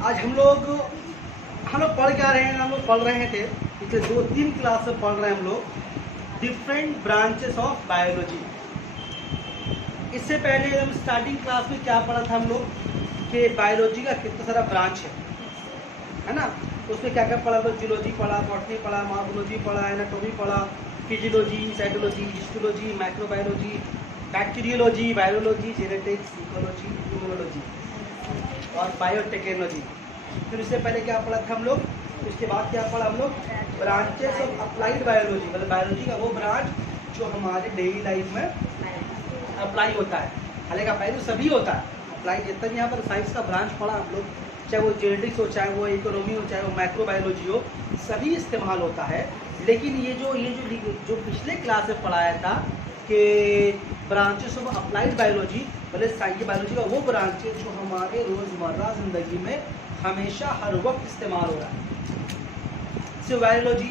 आज हम लोग पढ़ क्या रहे हैं, हम लोग पढ़ रहे थे पिछले 2-3 क्लास से पढ़ रहे हैं हम लोग डिफरेंट ब्रांचेस ऑफ बायोलॉजी। इससे पहले हम स्टार्टिंग क्लास में क्या पढ़ा था हम लोग कि बायोलॉजी का कितना सारा ब्रांच है ना। उसमें क्या क्या पढ़ा था, जियोलॉजी पढ़ा, बॉटनी पढ़ा, मॉर्फोलॉजी पढ़ा, एनाटॉमी पढ़ा, physiology, cytology, histology, microbiology, bacteriology, virology, genetics, ecology, immunology और बायोटेक्नोलॉजी। फिर उससे पहले क्या पढ़ा था हम लोग, उसके बाद क्या पढ़ा हम लोग, ब्रांचेस ऑफ अप्लाइड बायोलॉजी, मतलब बायोलॉजी का वो ब्रांच जो हमारे डेली लाइफ में अप्लाई होता है। हालांकि अप्लाई तो सभी होता है, अप्लाई जितना भी यहाँ पर साइंस का ब्रांच पढ़ा हम लोग, चाहे वो जेनेटिक्स हो, चाहे वो इकोनॉमी हो, चाहे वो माइक्रोबायोलॉजी हो, सभी इस्तेमाल होता है। लेकिन ये जो पिछले क्लास में पढ़ाया था कि ब्रांचेस ऑफ अप्लाइड बायोलॉजी, मतलब साइंस बायोलॉजी का वो ब्रांच है जो हमारे रोज़मर्रा ज़िंदगी में हमेशा हर वक्त इस्तेमाल हो रहा है। सिर्फ बायोलॉजी,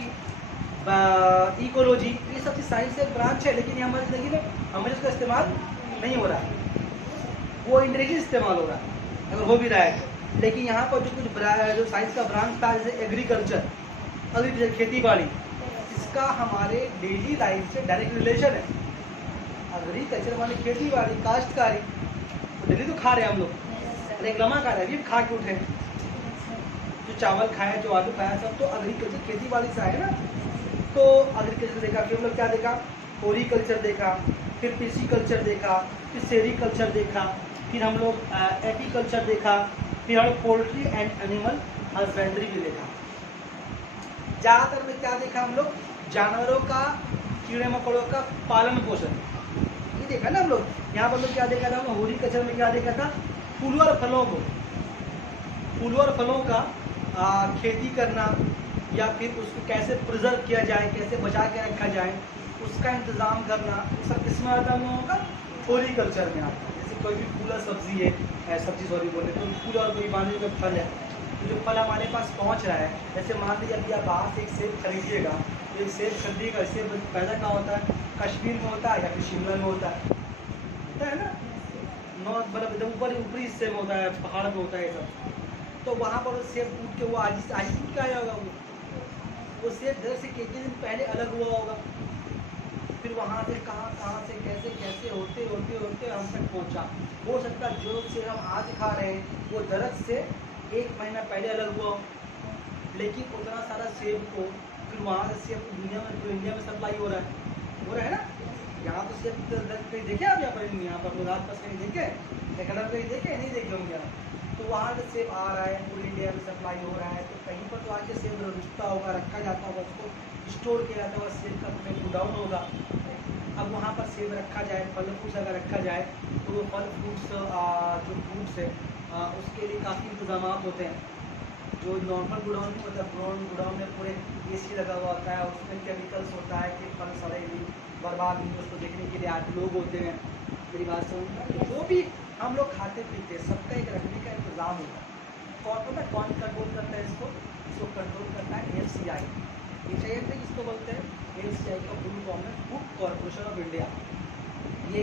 इकोलॉजी, ये सब साइंस एक ब्रांच है, लेकिन ये हमारी ज़िंदगी में हमें इसका इस्तेमाल नहीं हो रहा है, वो इंडायरेक्टली इस्तेमाल हो रहा है अगर हो भी रहा है। लेकिन यहाँ पर जो कुछ जो साइंस का ब्रांच था, जैसे एग्रीकल्चर, खेती बाड़ी, इसका हमारे डेली लाइफ से डायरेक्ट रिलेशन है। एग्रीकल्चर माने खेती बाड़ी, काश्तकारी, तो डेली तो खा रहे हैं हम लोग, एक लम्हा खा रहे हैं, अभी खा के उठे, जो चावल खाया, जो आलू खाया, सब तो एग्रीकल्चर खेती बाड़ी से आए ना। तो एग्रीकल्चर देखा, फिर हम लोग क्या देखा, फ्लोरिकल्चर देखा, फिर पिसिकल्चर देखा, फिर सेरिकल्चर देखा, फिर हम लोग एपीकल्चर देखा, फिर हम पोल्ट्री एंड एनिमल हस्बेंड्री भी देखा। ज़्यादातर में क्या देखा हम लोग, जानवरों का, कीड़े मकोड़ों का पालन पोषण, ये देखा ना हम लोग। यहाँ पर लोग क्या देखा था, हम हॉर्टिकल्चर में क्या देखा था, फूलों और फलों का खेती करना, या फिर उसको कैसे प्रिजर्व किया जाए, कैसे बचा के रखा जाए, उसका इंतज़ाम करना, सब किसमें आता है हम लोगों का, फ्लोरिकल्चर में आता है। जैसे कोई भी फूल और सब्जी है, कोई फूल और कोई मान लीजिए फल है, तो जो फल हमारे पास पहुंच रहा है, जैसे मान लीजिए अभी आप बाहर से एक सेब खरीदिएगा, तो एक सेब खरीदिएगा, सेब पैदा कहाँ होता है, कश्मीर में होता है या फिर शिमला में होता है ना, नॉर्थ मतलब एकदम ऊपरी हिस्से में होता है, पहाड़ में होता है ये सब। तो वहाँ पर सेब टूट के वो आज टूट के आया होगा, वो सेब घर से कितने दिन पहले अलग हुआ होगा, फिर वहाँ से कहाँ से कैसे होते हम तक पहुँचा। हो सकता है जो सेब हम आज खा रहे हैं वो दरख्त से 1 महीना पहले अलग हुआ, लेकिन उतना सारा सेब को फिर वहाँ से सेब दुनिया में, तो इंडिया में सप्लाई हो रहा है ना। यहाँ तो सेब कहीं देखे आप, यहाँ पर रात पास कहीं देखे, कलर कहीं देखे, नहीं देखे होंगे आप। तो वहाँ से सेब आ रहा है, पूरी इंडिया में सप्लाई हो रहा है, तो कहीं पर तो आके सेब रुकता होगा, रखा जाता होगा, उसको स्टोर किया जाता होगा, सेब का गोडाउन होगा। अब वहाँ पर सेब रखा जाए, फल फ्रूट्स अगर रखा जाए, तो वो फल फ्रूट्स जो फ्रूट्स है उसके लिए काफ़ी इंतजाम होते हैं। जो नॉर्मल गोडाउन नहीं होता, गोडाउन में पूरे AC लगा हुआ होता है, उसमें केमिकल्स होता है कि फल सड़े नहीं, बर्बाद नहीं, उसको देखने के लिए 8 लोग होते हैं। मेरी बात समझ, जो भी हम लोग खाते पीते हैं, सबका एक रखने का इंतज़ाम होता है। कौन कंट्रोल करता है इसको कंट्रोल करता है FCI। किसको बोलते हैं, FCI का फुल फॉर्म है फूड कॉर्पोरेशन ऑफ इंडिया। ये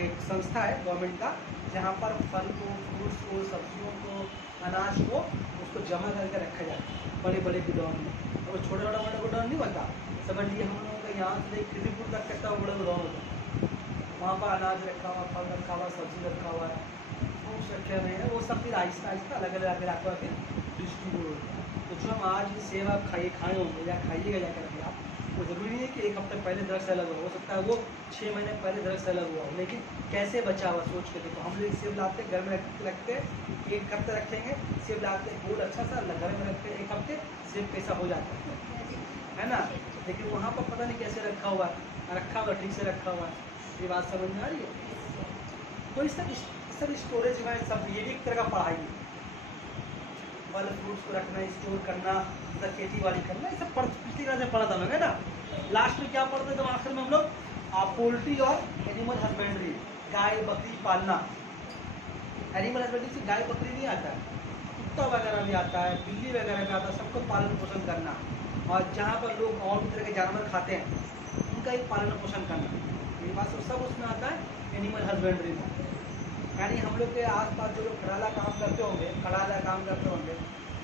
एक संस्था है गवर्नमेंट का, जहाँ पर फल को, फ्रूट्स को, सब्जियों को, अनाज को, उसको जमा करके रखा जाता है बड़े बड़े गोडाउन में। और छोटा गोडाउन नहीं होता, समझ लिए हम लोगों का यहाँ से खिदीपुर तक कट्टा बड़ा गोडाउन होता है, वहाँ पर अनाज रखा हुआ, फल रखा हुआ, सब्जी रखा हुआ है, फ्रूट्स रखे हुए हैं, वो सब फिर आहिस्ता अलग अलग रखा हुआ फिर डिस्ट्रीब्यूट होता है। तो जो हम आज सेब आप खाए होंगे या खाइएगा जाकर के आप, वो ज़रूरी नहीं है कि 1 हफ्ते पहले दरख्त से अलग हो सकता है वो 6 महीने पहले दरख्त से अलग हुआ हो, लेकिन कैसे बचा हुआ सोच के देखो। हम लोग सेब लाते घर में रखते 1 हफ्ते रखेंगे, सेब लाते फूल अच्छा सा घर में रखते 1 हफ्ते, सेब कैसा हो जाता है ना। लेकिन वहाँ पर पता नहीं कैसे रखा हुआ ठीक से रखा हुआ है। ये बात समझ में आ रही है। तो इस सब स्टोरेज में सब ये भी एक तरह का पढ़ाई है, फल फ्रूट्स को रखना, स्टोर करना, मतलब खेती बाड़ी करना, ये सब पिछली क्लास में पढ़ा था मैं ना। लास्ट में क्या पढ़ते थे आखिर में हम लोग, पोल्ट्री और एनिमल हस्बेंड्री, गाय बकरी पालना। एनिमल हस्बेंड्री से गाय बकरी नहीं आता है, कुत्ता वगैरह भी आता है, बिल्ली वगैरह भी आता है, सबको पालन पोषण करना। और जहाँ पर लोग और भी तरह के जानवर खाते हैं उनका एक पालन पोषण करना, ये बात सब उसमें आता है एनिमल हस्बेंड्री में। यानी हम लोग के आसपास जो लोग खड़ाला काम करते होंगे,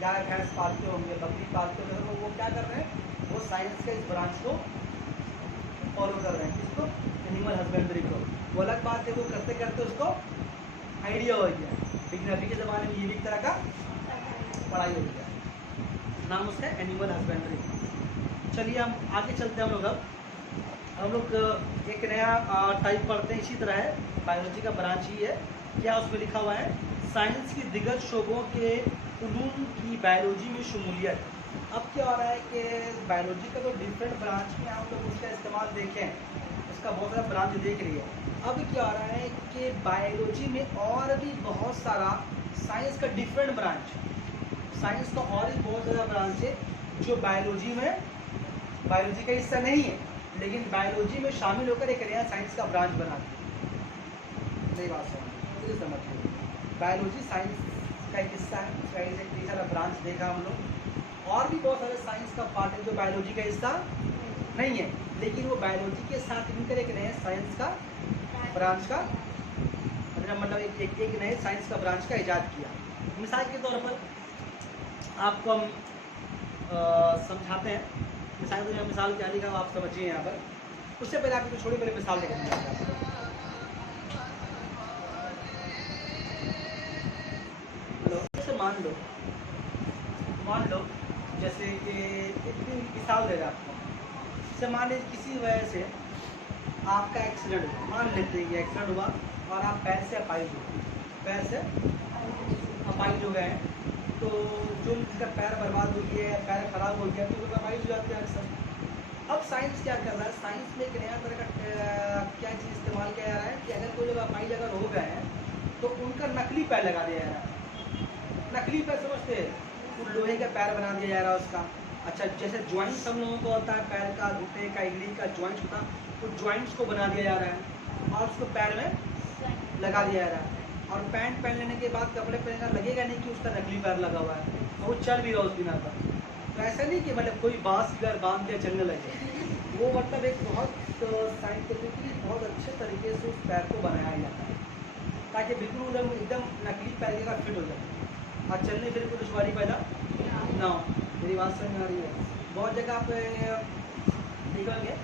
गाय भैंस पालते होंगे, बकरी पालते होंगे, तो वो क्या कर रहे हैं, वो साइंस के इस ब्रांच को फॉलो कर रहे हैं। किसको? एनिमल हस्बेंड्री को। वो अलग बात है, वो करते करते उसको आइडिया हो गया, लेकिन अभी के ज़माने में ये भी एक तरह का पढ़ाई हो गया, नाम उसका एनिमल हस्बेंड्री। चलिए हम आगे चलते हैं। हम लोग एक नया टाइप पढ़ते हैं, इसी तरह है, बायोलॉजी का ब्रांच ही है। क्या उसमें लिखा हुआ है? साइंस की दिग्गज शोबों के उलूम की बायोलॉजी में शमूलियत। अब क्या हो रहा है कि बायोलॉजी का तो डिफरेंट ब्रांच में हम लोग उसका इस्तेमाल देखें, उसका बहुत सारा ब्रांच देख रही है। अब क्या हो रहा है कि बायोलॉजी में और भी बहुत सारा साइंस का डिफरेंट ब्रांच, साइंस का और भी बहुत ज़्यादा ब्रांच है जो बायोलॉजी का हिस्सा नहीं है, लेकिन बायोलॉजी में शामिल होकर एक नया साइंस का ब्रांच बनाते हैं। नई बात समझिए, बायोलॉजी साइंस का एक हिस्सा है, उसका एक सारा ब्रांच देखा हम लोग। और भी बहुत सारे साइंस का पार्ट है जो बायोलॉजी का हिस्सा नहीं है, लेकिन वो बायोलॉजी के साथ मिलकर एक नए साइंस का ब्रांच का मतलब एक नए साइंस का ब्रांच का इजाद किया। मिसाल के तौर पर आपको हम समझाते हैं, मिसाल क्या लिखा आप समझिए यहाँ पर। उससे पहले आपको छोटी बड़ी मिसाल देखेंगे। मान लो जैसे कि एक मिसाल दे रहा आपको। जैसे मान लीजिए किसी वजह से आपका एक्सीडेंट हुआ, मान लेते हैं कि एक्सीडेंट हुआ और आप पैर से अपाइज हो गए हैं, तो जो जिसका पैर बर्बाद हो गया है, पैर खराब हो गया, तो वो अपाइज हो जाते हैं अक्सर। अब साइंस क्या कर रहा है, साइंस में एक नया तरह का क्या चीज़ इस्तेमाल किया जा रहा है कि अगर कोई लोग अपाइज अगर हो गए हैं तो उनका नकली पैर लगा दिया जा रहा है। नकली पैर समझते हैं, वो लोहे का पैर बना दिया जा रहा है उसका। अच्छा, जैसे जॉइंट्स हम लोगों को होता है, पैर का, घुटने का, इडली का जॉइंट्स होता है, तो जॉइंट्स को बना दिया जा रहा है और उसको पैर में लगा दिया जा रहा है। और पैंट पहन लेने के बाद कपड़े पहनना लगेगा नहीं कि उसका नकली पैर लगा हुआ है, और वो चल भी रहा उस बिना पर। तो ऐसा नहीं कि मतलब कोई बांस घर बांध के चलने लगे, वो मतलब एक बहुत साइंटिफिकली बहुत अच्छे तरीके से उस पैर को बनाया जाता है ताकि बिल्कुल एकदम नकली पैर के साथ फिट हो जाए और चलने फिर कोई दुश्वारी पैदा ना हो। मेरी बात समझ में आ रही है? बहुत जगह आप निकलेंगे,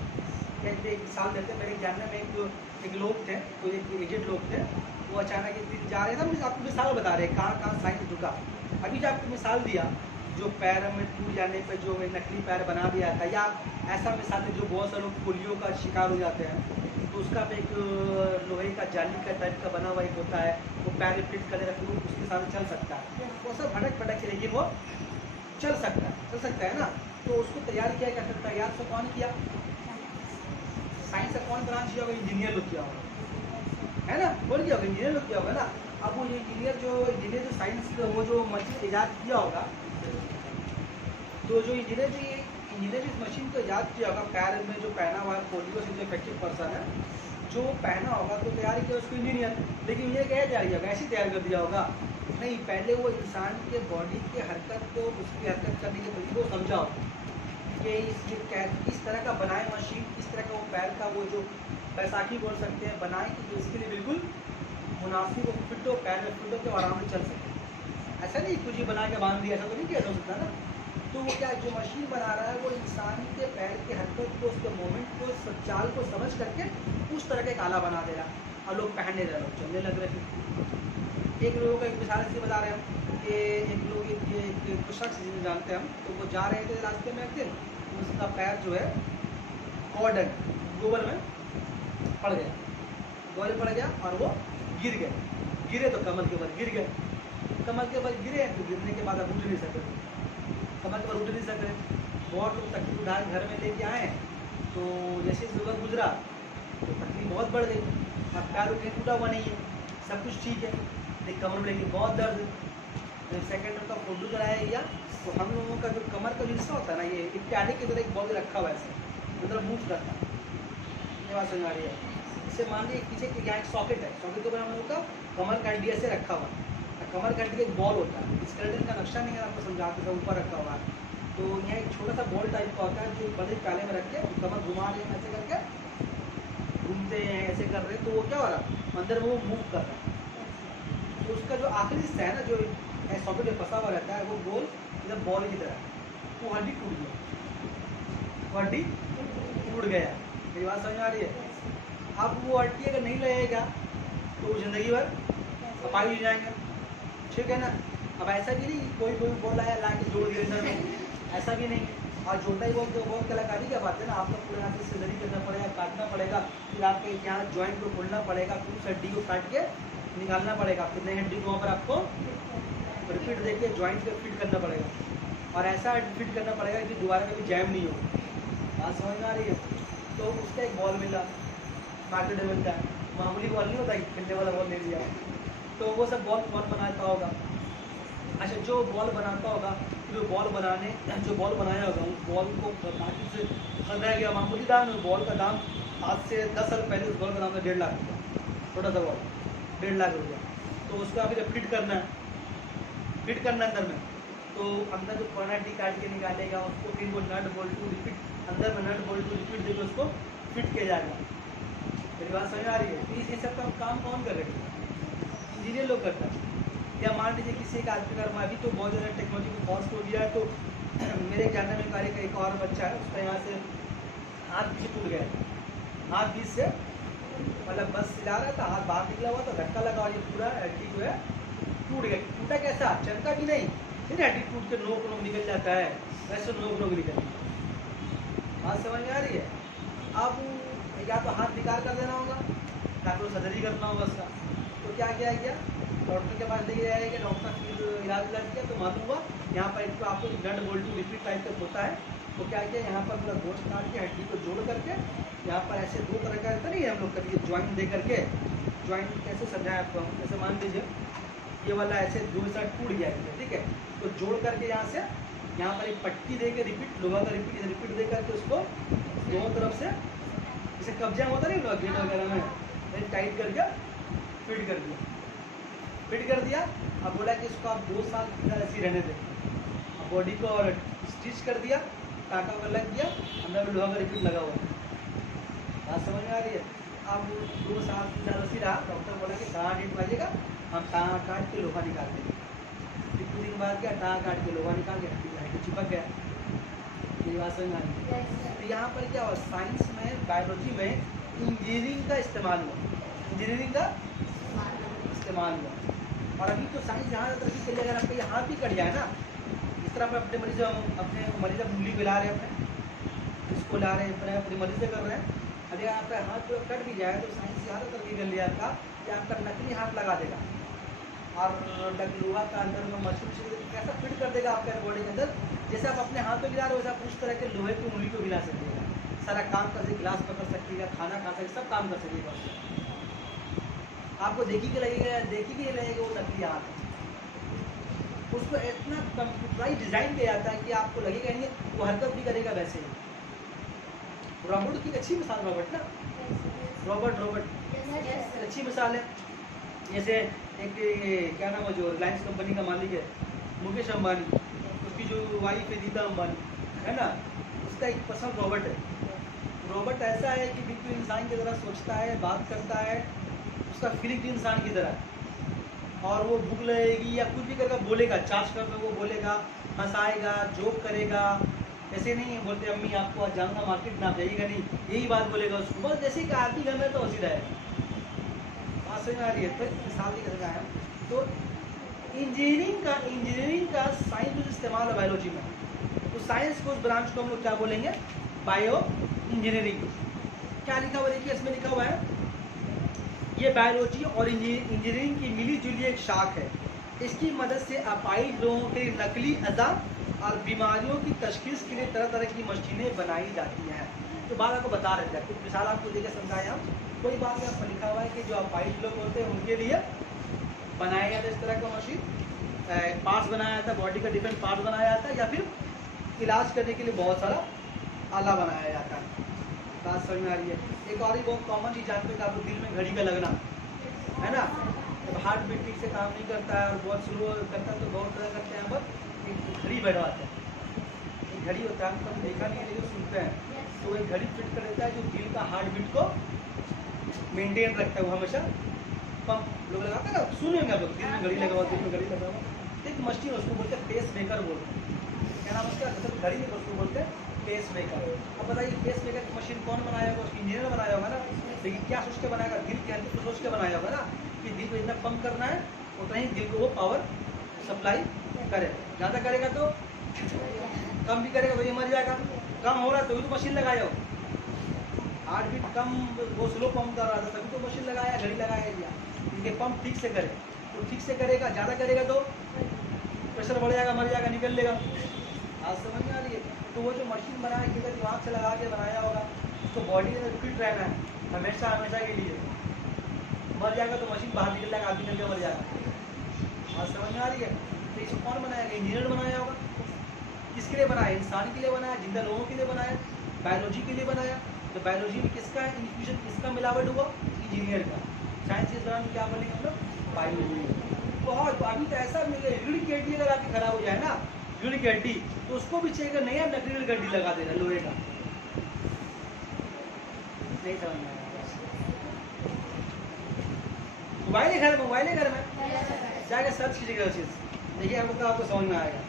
एक साल देते मेरे जानने में एक लोग थे, कोई एक एजेड लोग थे, वो अचानक एक दिन जा रहे थे। हम आपको मिसाल बता रहे हैं कहाँ साइंस झुका। अभी जो आपको मिसाल दिया, जो पैर में टूट जाने पर जो नकली पैर बना दिया था, या ऐसा मिसाल है जो बहुत सारे लोग पोलियो का शिकार हो जाते हैं, तो उसका एक लोहे का जाली का टाइप का बना हुआ एक होता है, वो पैर फिट कर रखते उसके साथ चल सकता है, वो सब भटक के, लेकिन वो चल सकता है ना। तो उसको तैयार किया जा सकता है, यार से कौन किया? साइंस का कौन ब्रांच किया होगा? इंजीनियर लोग किया होगा, है ना? कौन किया होगा? इंजीनियर लोग किया होगा ना। अब वो इंजीनियर जो साइंस वो जो मशीन ईजाद किया होगा, तो जो इंजीनियर इस मशीन को ईजाद किया होगा, पैर में जो पहना हुआ है, पोलियो से जो इफेक्टिव पर्सन है, जो पहना होगा तो तैयार किया उसको इंजीनियर। लेकिन ये क्या तैयार किया होगा? ऐसे तैयार कर दिया होगा? नहीं, पहले वो इंसान के बॉडी की हरकत को, उसकी हरकत करने के तरीके को समझा हो कि इस तरह का बनाए मशीन, इस तरह का वो पैर का वो जो बैसाखी बोल सकते हैं बनाए कि जो इसके लिए बिल्कुल मुनासिब हो, फिट हो, पैर में फिट हो के आराम से चल सके। ऐसा नहीं कुछ ही बना के बांध दिया, ऐसा तो नहीं किया जा सकता ना। तो वो क्या जो मशीन बना रहा है वो इंसान के पैर की हरकत को, उसके मोमेंट को, चाल को समझ करके उस तरह का एक आला बना दे रहा और लोग पहनने रहे, लोग चलने लग रहे। फिर एक लोगों का एक मिसाल से बता रहे हैं कि एक लोग एक शख्स जिन्हें जानते हैं हम, तो वो जा रहे थे रास्ते में एक दिन, उसका पैर जो है कॉर्डन गोबर में पड़ गया और वो गिरे तो कमर के बल गिर गए। कमर के बल गिरे तो गिरने के बाद अब उठ नहीं सके, कमर के बल उठ नहीं सके। बहुत लोग तकलीफ उठाए घर में लेके आए, तो जैसे सुबह गुजरा तो तकलीफ बहुत बढ़ गई। अब पैर कहीं टूटा हुआ नहीं है, सब कुछ ठीक है, लेकिन कमर में लेकिन बहुत दर्द। जब सेकेंड का फोटो कराया गया तो हम लोगों का जो कमर का हिस्सा होता है ना, ये एक प्याले की तरह एक बॉल रखा हुआ है ऐसे, मतलब मूव करता है। ये बात समझ आ रही है? इससे मान लीजिए पीछे के यहाँ एक सॉकेट है, सॉकेट के ऊपर हम लोगों का कमर का हड्डी ऐसे रखा हुआ है, कमर का हड्डी का एक बॉल होता है, स्केलेटन का नक्शा नहीं है आपको समझाते सब ऊपर रखा हुआ है। तो यहाँ एक छोटा सा बॉल टाइप का होता है जो बड़े प्याले में रख के कमर घुमा रहे हैं, ऐसे करके घूमते हैं, ऐसे कर रहे हैं, तो वो क्या हो रहा है अंदर में वो मूव कर रहा है। तो उसका जो आखिरी हिस्सा है ना, जो सॉकेट में फंसा हुआ रहता है, वो गोल एकदम बॉल की तरह, वो हड्डी टूट गया, वो हड्डी टूट गया। मेरी बात समझ में आ रही है? अब वो हड्डी अगर नहीं लगेगा तो वो जिंदगी भर अपाहिज हो जाएंगे, ठीक है ना। अब ऐसा भी नहीं कोई कोई बोला है ला के जोड़ दिया अंदर में, ऐसा भी नहीं। और जोड़ता ही बहुत बहुत कलाकारी की बात है ना, आपको पूरे हाथ से सर्जरी करना पड़ेगा, काटना पड़ेगा, फिर आपके यहाँ जॉइंट को खोलना पड़ेगा, फिर उस हड्डी को काट के निकालना पड़ेगा, फिर नई हड्डी को वहाँ पर आपको रिपीट देके जॉइंट पे फिट करना पड़ेगा, और ऐसा फिट करना पड़ेगा कि दोबारा कभी जैम नहीं हो। बात समझ में आ रही है? तो उसका एक बॉल मिला, मार्केट में मिलता है, मामूली बॉल नहीं होता कि खेलने वाला बॉल ले लिया, तो वो सब बॉल कौन बनाता होगा? अच्छा, जो बॉल बनाता होगा, जो बॉल बनाया होगा उस बॉल को मार्केट से खरीदा गया, मामूली दाम है, बॉल का दाम आज से 10 साल पहले उस बॉल का दाम था 1.5 लाख रुपया, छोटा सा बॉल 1.5 लाख रुपया। तो उसको अभी जब फिट करना अंदर में, तो अंदर जो पुराना हड्डी काट के निकालेगा उसको, फिर वो नट बोल्ट टू रिपीट अंदर में नट बोल्ट टू रिपीट देकर उसको फिट किया जाएगा। मेरी बात समझ आ रही है? इस सब का काम कौन कर रहे हैं? इंजीनियर लोग करता है। या मान लीजिए किसी एक आदमी का, अभी तो बहुत ज़्यादा टेक्नोलॉजी को कॉस्ट हो गया है, तो मेरे जानने में कार्य का एक और बच्चा है, उसका यहाँ से हाथ पीछे टूट गया, हाथ बीच से मतलब बस सिला रहा था, हाथ बाहर निकला हुआ था, धक्का लगा और ये पूरा हड्डी जो है टूट गया। टूटा कैसा? चमका भी नहीं, फिर हड्डी टूट के नोक निकल जाता है, वैसे नोक निकल। बात समझ में आ रही है? अब या तो हाथ बेकार कर देना होगा या तो सर्जरी करना होगा उसका। तो क्या किया गया, डॉक्टर के पास लेके जाया गया, डॉक्टर फिर इलाज किया, तो मालूम हुआ यहाँ पर इसको आपको nut bolt to repeat type का होता है। तो क्या किया, यहाँ पर पूरा गोश्त काट के हड्डी को जोड़ करके, यहाँ पर ऐसे दो तरह का नहीं है हम लोग करके ज्वाइंट दे करके, ज्वाइंट कैसे समझाएं आपको हम, जैसे मान लीजिए ये वाला ऐसे दो साइड टूट गया है, ठीक है, तो जोड़ करके यहाँ से यहाँ पर एक पट्टी दे के रिपीट, लोहा का रिपीट दे करके उसको दोनों तरफ से जैसे कब्जा होता नहीं लोग गेट वगैरह में टाइट करके फिट कर दिया। अब बोला कि इसको आप 2 साल ऐसे रहने दें। अब बॉडी को और स्टिच कर दिया, टाँका वगैरह लग गया, अंदर में लोहा का रिपीट लगा हुआ। बात समझ में आ रही है? अब 2 साल 3 साल ऐसी रहा, डॉक्टर बोला कि कहाँ डेट बाजेगा, हम टाँग काट के लोहा निकाल देंगे। फिर कुछ दिन बाद क्या, टाँग काट के लोहा निकाल के हड्डी चिपक गया। ये बात समझ में आ रही है? तो यहाँ पर क्या हुआ, साइंस में, बायोलॉजी में इंजीनियरिंग का इस्तेमाल हुआ। और अभी तो साइंस यहाँ तरक्की चली, अगर आपका हाथ भी कट जाए ना, इस तरह अपने मरीज उंगली को ला रहे हैं, अपने इसको ला रहे हैं, अपनी मरीज से कर रहे हैं, अगर आपका हाथ जो कट भी जाए तो साइंस यहाँ तरक्की कर लिया आपका कि आपका नकली हाथ लगा देगा, और लोहा का अंदर में मशीन से कैसा फिट कर देगा आपके बॉडी के अंदर। जैसे आप अपने हाथ को गिरा रहे हो, वैसे आप उस तरह के लोहे की उंगली को गिरा सकिएगा, सारा काम कर सके, गिलास पकड़ सकिएगा, खाना खा सके, सब काम कर सकिएगा उससे। आपको देखी भी नहीं लगेगा वो नकली हाथ है। उसको इतना कंप्यूटराइज डिज़ाइन किया जाता है कि आपको लगेगा नहीं, वो हरकत भी करेगा वैसे ही। रॉबर्ट की अच्छी मिसाल, रॉबर्ट अच्छी मिसाल है। जैसे एक क्या नाम है, जो रिलायंस कंपनी का मालिक है मुकेश अंबानी, उसकी जो वाइफ है नीता अंबानी है ना, उसका एक पसंद रॉबर्ट है। रॉबर्ट ऐसा है कि बिल्कुल इंसान की तरह सोचता है, बात करता है, उसका फीलिंग इंसान की तरह, और वो भूख लगेगी या कुछ भी करके बोलेगा, चार्ज कर वो बोलेगा, हंसाएगा, जोक करेगा। ऐसे नहीं बोलते अम्मी आपको आज जाऊँगा मार्केट में, आप जाइएगा नहीं, यही बात बोलेगा उसको, बस जैसे कि आदमी घर में तो हंसी रहेगा। बात समझ आ रही है? तो मिसाल की तरह है। तो इंजीनियरिंग का साइंस जो इस्तेमाल है बायोलॉजी में, तो साइंस को उस ब्रांच को हम लोग क्या बोलेंगे, बायो इंजीनियरिंग। क्या लिखा हुआ देखिए, इसमें लिखा हुआ है ये बायोलॉजी और इंजीनियरिंग की मिली जुली एक शाख है। इसकी मदद से अपाहिज लोगों के नकली अज़ा और बीमारियों की तशखीस के लिए तरह तरह की मशीनें बनाई जाती हैं। तो बात आपको बता रहे थे, कुछ मिसाल आपको देकर समझाएं हम। कोई बात में आपको लिखा हुआ है कि जो अपाहिज लोग होते हैं उनके लिए बनाया जाता है इस तरह का मशीन, पार्ट्स बनाया जाता है, बॉडी का डिफरेंट पार्ट बनाया जाता है, या फिर इलाज करने के लिए बहुत सारा आला बनाया जाता है। बात समझ में आ रही है? एक और ही बहुत कॉमन चीज़ जानते हैं, आपको दिल में घड़ी का लगना है ना, जब हार्ट बीट ठीक से काम नहीं करता है और बहुत स्लो करता है तो बहुत तरह करते हैं, यहाँ पर एक घड़ी बैठवाते हैं। एक घड़ी होता है, हम देखा नहीं है लेकिन सुनते हैं, तो एक घड़ी फिट कर देता है जो दिल का हार्ट बीट को मेंटेन रखता है, वो हमेशा पंप लोग लगाते हैं ना, सुने होंगे आप लोग, दिन में घड़ी लगा हुआ, दिन में घड़ी लगा हुआ, एक मशीन उसको बोलते हैं पेस मेकर बोलते हैं। क्या नाम उसका? मतलब घड़ी में उसको बोलते हैं पेस मेकर। अब बताइए पेस मेकर की मशीन कौन बनाया होगा? उसकी इंजीनियर बनाया होगा ना। लेकिन क्या सोच के बनाएगा? दिल के अंदर तो सोच के बनाया होगा ना कि दिल को इतना पंप करना है, उतना ही दिल को वो पावर सप्लाई करे। ज़्यादा करेगा तो कम भी करेगा तो ये मर जाएगा। कम हो रहा है तो भी तो मशीन लगाया हो, हार्ट बीट कम, वो स्लो पंप कर रहा था तभी तो मशीन लगाया, घड़ी लगाया दिया। इनके पंप ठीक से करे तो ठीक से करेगा, ज़्यादा करेगा तो प्रेशर बढ़ जाएगा, मर जाएगा, निकल लेगा। आज समझ में आ रही है? तो वो जो मशीन बनाया कि दिमाग से लगा के बनाया होगा, उसको बॉडी में फिट रहना है हमेशा हमेशा के लिए। मर जाएगा तो मशीन बाहर निकल जाएगा, आगे निकल के मर जाएगा। आज समझ में आ रही है? तो इसको कौन बनाया? इंजीनियर बनाया होगा। किसके लिए बनाया? इंसान के लिए बनाया, जिंदा लोगों के लिए बनाया, बायोलॉजी के लिए बनाया। तो बायोलॉजी में किसका इन्फ्यूजन, किसका मिलावट हुआ? इंजीनियर का। साइंस के दौरान क्या बनेंगे हम लोग? बायोलॉजी। बहुत अभी तो ऐसा मिले, रीढ़ की हड्डी अगर आपकी खराब हो जाए ना, रीढ़ की हड्डी, तो उसको भी चाहिए नहीं यार नकली रीढ़ की हड्डी लगा देना लोहे का। नहीं समझ में आया? मोबाइल है घर में, मोबाइल है घर में, जाके सर्च कीजिएगा उस चीज, देखिए आपको समझ में आएगा।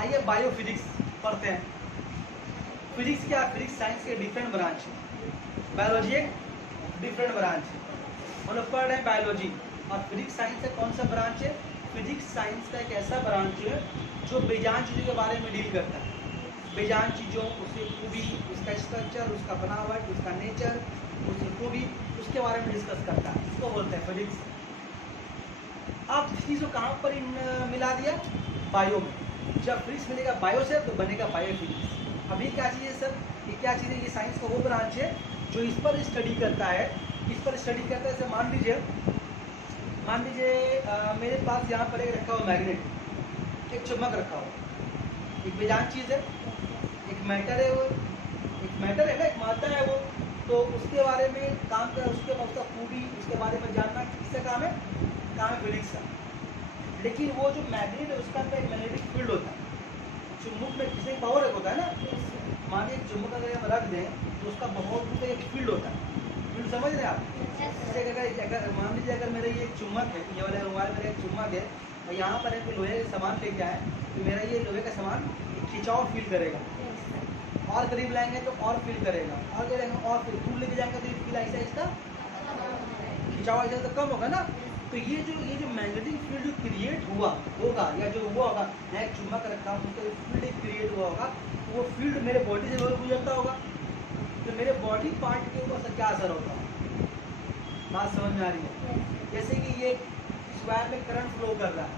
आइए बायोफिजिक्स पढ़ते हैं। फिजिक्स क्या? फिजिक्स साइंस के डिफरेंट ब्रांच है, बायोलॉजी एक डिफरेंट ब्रांच है। हम लोग पढ़ रहे हैं बायोलॉजी, और फिजिक्स साइंस का कौन सा ब्रांच है? फिजिक्स साइंस का एक ऐसा ब्रांच है जो बेजान चीज़ों के बारे में डील करता है। बेजान चीज़ों, उसकी खूबी, उसका स्ट्रक्चर, उसका बनावट, उसका नेचर, उसकी खूबी, उसके बारे में डिस्कस करता है, इसको बोलते हैं फिजिक्स। आप चीज़ को कहाँ पर मिला दिया? बायो में। जब फिजिक्स मिलेगा बायो से तो बनेगा बायोफिजिक्स। अभी क्या चीज़ है सर? ये क्या चीज़ है? ये साइंस का वो ब्रांच है जो इस पर स्टडी करता है, इस पर स्टडी करता है। जैसे मान लीजिए मेरे पास यहाँ पर एक रखा हुआ मैग्नेट, एक चुम्बक रखा हुआ, एक बेजान चीज़ है, एक मैटर है, वो एक मैटर है ना, एक मात्रा है वो, तो उसके बारे में काम कर, उसके उसका खूबी, उसके बारे में जानना किसका काम है? काम है फिजिक्स का। लेकिन वो जो मैग्नेट है उसका अंदर एक मैग्नेटिक फील्ड होता है, चुम्बक में किसी पावर एक होता है ना। मानिए एक चुम्बक अगर हम रख दें तो उसका बहुत एक फील्ड होता है, फील्ड समझ रहे हैं आप? जैसे अगर मान लीजिए अगर मेरा ये एक चुम्बक है, ये वाला मोबाइल मेरा एक चुम्बक है, और यहाँ पर एक लोहे का सामान लेके आए तो मेरा ये लोहे का सामान खिंचाव फील करेगा, और करीब लाएंगे तो और फील करेगा, और ले और फिर दूर लेके जाएंगे तो ये फील ऐसा इसका खिंचाव ऐसा तो कम होगा ना। तो ये जो मैग्नेटिक फील्ड जो क्रिएट हुआ होगा, या जो हुआ होगा, मैं एक चुम्बक रखा हूँ उसका फील्ड क्रिएट हुआ होगा, तो वो फील्ड मेरे बॉडी से गुजरता होगा, तो मेरे बॉडी पार्ट के ऊपर क्या असर होता है? बात समझ में आ रही है? जैसे कि ये स्क्वायर में करंट फ्लो कर रहा है,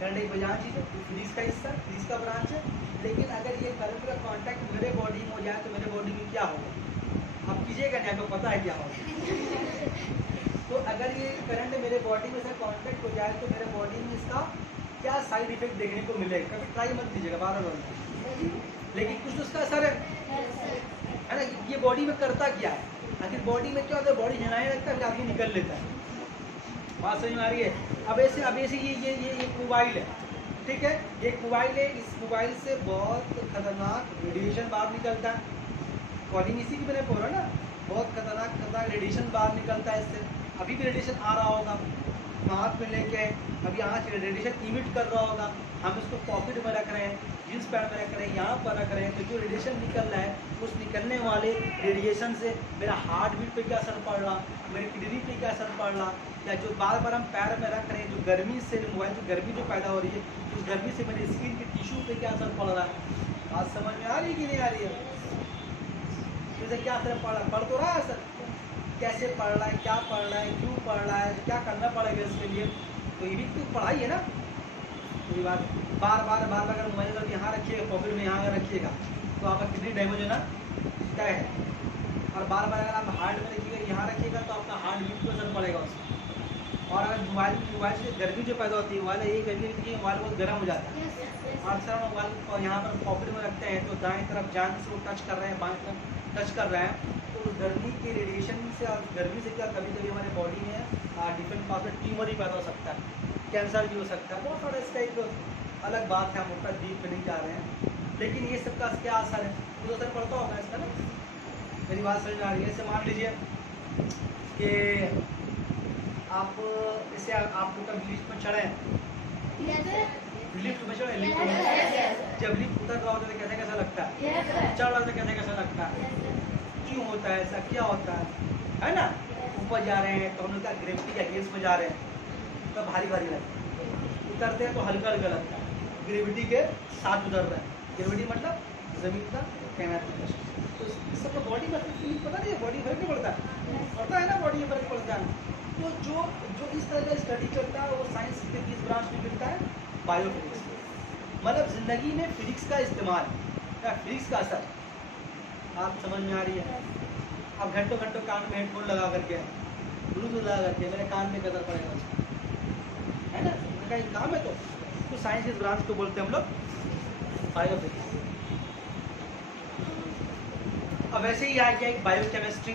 करंट एक बेजान चीज़ है, फिजिक्स का हिस्सा, फिजिक्स का ब्रांच है। लेकिन अगर ये करंट का कॉन्टैक्ट मेरे बॉडी में हो जाए तो मेरे बॉडी में क्या होगा? आप कीजिएगा नहीं, आपको पता है क्या होगा। तो अगर ये करंट मेरे बॉडी में से कांटेक्ट हो जाए तो मेरे बॉडी में इसका क्या साइड इफेक्ट देखने को मिलेगा? कभी ट्राई मत कीजिएगा, बार-बार, लेकिन कुछ तो उसका असर है ना। ये बॉडी में करता क्या है? आखिर बॉडी में क्या होता है? बॉडी हिलाने लगता है, फिर आगे निकल लेता है। बात समझ में आ रही है? अब ऐसे ये मोबाइल है, ठीक है, एक मोबाइल है, इस मोबाइल से बहुत खतरनाक रेडिएशन बाहर निकलता है। कॉलिंग इसी की वजह हो रहा है ना, बहुत खतरनाक रेडिएशन बाहर निकलता है इससे। अभी भी रेडिएशन आ रहा होगा, हाथ में लेके अभी यहाँ से रेडिएशन इमिट कर रहा होगा, हम इसको पॉकेट में रख रहे हैं, जींस पैंट में रख रहे हैं, यहाँ पर रख रहे हैं, तो जो रेडिएशन निकल रहा है उस निकलने वाले रेडिएशन से मेरा हार्ट बीट पे क्या असर पड़ रहा, मेरी किडनी पे क्या असर पड़ रहा, या जो बार बार हम पैर में रख रहे हैं, जो गर्मी से मोबाइल जो गर्मी जो पैदा हो रही है, उस गर्मी से मेरी स्किन के टिश्यू पे क्या असर पड़ रहा है। बात समझ में आ रही है कि नहीं आ रही है? तो क्या असर पड़ रहा है? पड़ तो रहा है असर, कैसे पढ़ रहा है, क्या पढ़ रहा है, क्यों पढ़ रहा है, क्या करना पड़ेगा इसके लिए, तो ये भी तो पढ़ाई है ना। ये बात बार बार अगर मोबाइल अगर यहाँ रखिएगा, पॉकेट में यहाँ अगर रखिएगा तो आपका किडनी डैमेज होना तय है। और बार बार अगर आप हार्ट में रखिएगा, यहाँ रखिएगा तो आपका हार्ट बीट पर असर पड़ेगा उसमें। और अगर मोबाइल से गर्मी जो पैदा होती है, मोबाइल ये गर्मी होती है, मोबाइल बहुत गर्म हो जाता है, और अक्सर मोबाइल यहाँ पर पॉकेट में रखते हैं तो दाएँ तरफ जान से वो टच कर रहे हैं, बाएँ तरफ टच कर रहे हैं, तो उस गर्मी के रेडिएशन से और गर्मी से क्या कभी कभी हमारे बॉडी में डिफरेंट पार्ट में ट्यूमर ही पैदा हो सकता है, कैंसर भी हो सकता है, बहुत सारा इसका एक अलग बात है, हम उसका डीप में नहीं जा रहे हैं। लेकिन ये सबका क्या असर है? कुछ असर पड़ता होगा इसका ना। मेरी बात समझ में आ रही है? जैसे मान लीजिए कि आप जैसे आप लोग कभी लिफ्ट में चढ़े हैं, लिफ्ट में चढ़े, लिफ्ट में जब लिफ्ट उतर रहा होता है तो कैसा कैसा लगता है, चढ़ रहा होता है कैसा कैसा लगता है, क्यों होता है ऐसा, क्या होता है ना। ऊपर जा रहे हैं तो हम लोग का ग्रेविटी के अगेंस्ट में जा रहे हैं तो भारी भारी लगता है, उतरते हैं तो हल्का हल्का लगता है, ग्रेविटी के साथ उतर रहे हैं। ग्रेविटी मतलब जमीन का कहना है। तो इस सब बॉडी में पता नहीं है, बॉडी फर्क नहीं पड़ता है ना, बॉडी में फर्क पड़ता है। तो जो जो इस तरह का स्टडी करता है वो साइंस के किस ब्रांच में मिलता है, बायोफिजिक्स। मतलब जिंदगी में फिजिक्स का इस्तेमाल या फिजिक्स का असर आप समझ में आ रही है। अब घंटों घंटों कान में हेडफोन लगा करके, ब्लूटूथ लगा करके मेरे कान में कदर पड़ेगा उसका, है ना, उनका एक काम है। तो साइंस इस ब्रांच को बोलते हैं हम लोग बायोफिजिक्स। अब वैसे ही आ गया एक बायोकेमिस्ट्री।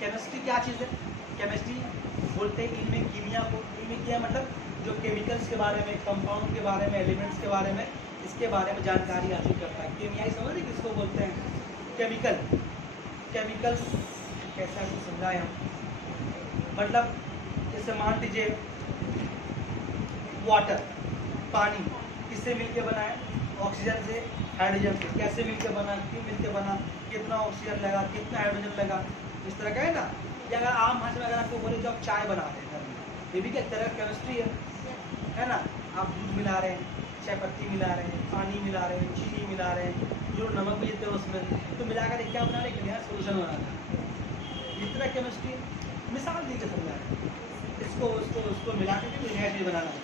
केमिस्ट्री क्या चीज़ है, केमिस्ट्री बोलते हैं इनमें कीमिया को, इनमें क्या मतलब जो केमिकल्स के बारे में, कंपाउंड के बारे में, एलिमेंट्स के बारे में, इसके बारे में जानकारी हासिल करता है। केमियाई समझ रहे किसको बोलते हैं, केमिकल। केमिकल्स कैसे आपको समझाएं हम, मतलब जैसे मान लीजिए वाटर, पानी किससे मिलके बना है, ऑक्सीजन से, हाइड्रोजन से। कैसे मिलके बना, क्यों मिलके बना, कितना ऑक्सीजन लगा, कितना हाइड्रोजन लगा, इस तरह का है ना। या अगर आम भाषा में अगर आपको बोले जो आप चाय बनाते हैं घर में, ये भी क्या तरह का केमिस्ट्री है ना। आप दूध मिला रहे हैं, चाय पत्ती मिला रहे हैं, पानी मिला रहे हैं, चीनी मिला रहे हैं, जो नमक भी देते हैं उसमें, तो मिलाकर क्या बना रहे हैं, नया सोल्यूशन बना रहे हैं। इस तरह केमिस्ट्री मिसाल दी के समझा रहे हैं, इसको उसको उसको मिला के नया चीज़ बनाना है।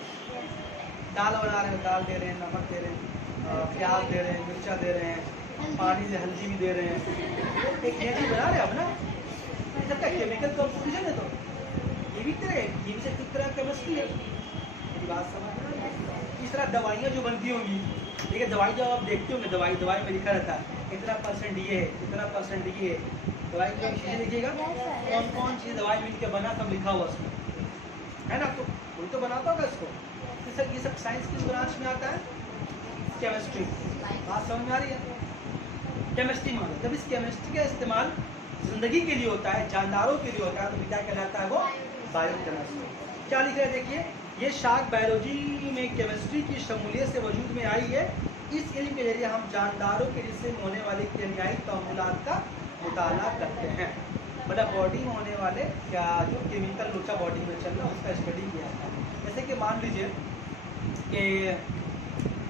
दाल बना रहे हैं, दाल दे रहे हैं, नमक दे रहे हैं, प्याज दे रहे हैं, मिर्चा दे रहे हैं, पानी से हल्दी भी दे रहे हैं, एक नया चीज़ बना रहे हैं अपना। सबका केमिकल कंपोजिशन है, तो ये भी तरह है, ये भी एक तरह केमिस्ट्री है। मेरी बात समझ में आ रही है। इस तरह दवाइयाँ जो बनती होंगी, देखिए दवाई जब आप देखते होंगे, दवाई में लिखा रहता है इतना परसेंट ये है, इतना परसेंट ये है। दवाई की चीज़ें देखिएगा कौन कौन सी दवाई मिल के बना, सब लिखा हुआ उसमें, है ना। तो कोई तो बनाता होगा इसको। सर ये सब साइंस किस ब्रांच में आता है, केमिस्ट्री। बात समझ में आ रही है। केमिस्ट्री मानो जब इस केमिस्ट्री का इस्तेमाल जिंदगी के लिए होता है, जानदारों के लिए होता है, तो क्या कहलाता है वो, बायोकेमिस्ट्री। क्या लिखा है देखिए, ये शाख बायोलॉजी में केमिस्ट्री की शमूलियत से वजूद में आई है। इस इल्म के जरिए हम जानदारों के जिस्म में होने वाले केमियाई तअम्मुलात का मुताला करते हैं। मतलब बॉडी में होने वाले क्या जो केमिकल लोचा बॉडी में चल रहा है उसका स्टडी किया जाता है। जैसे कि मान लीजिए कि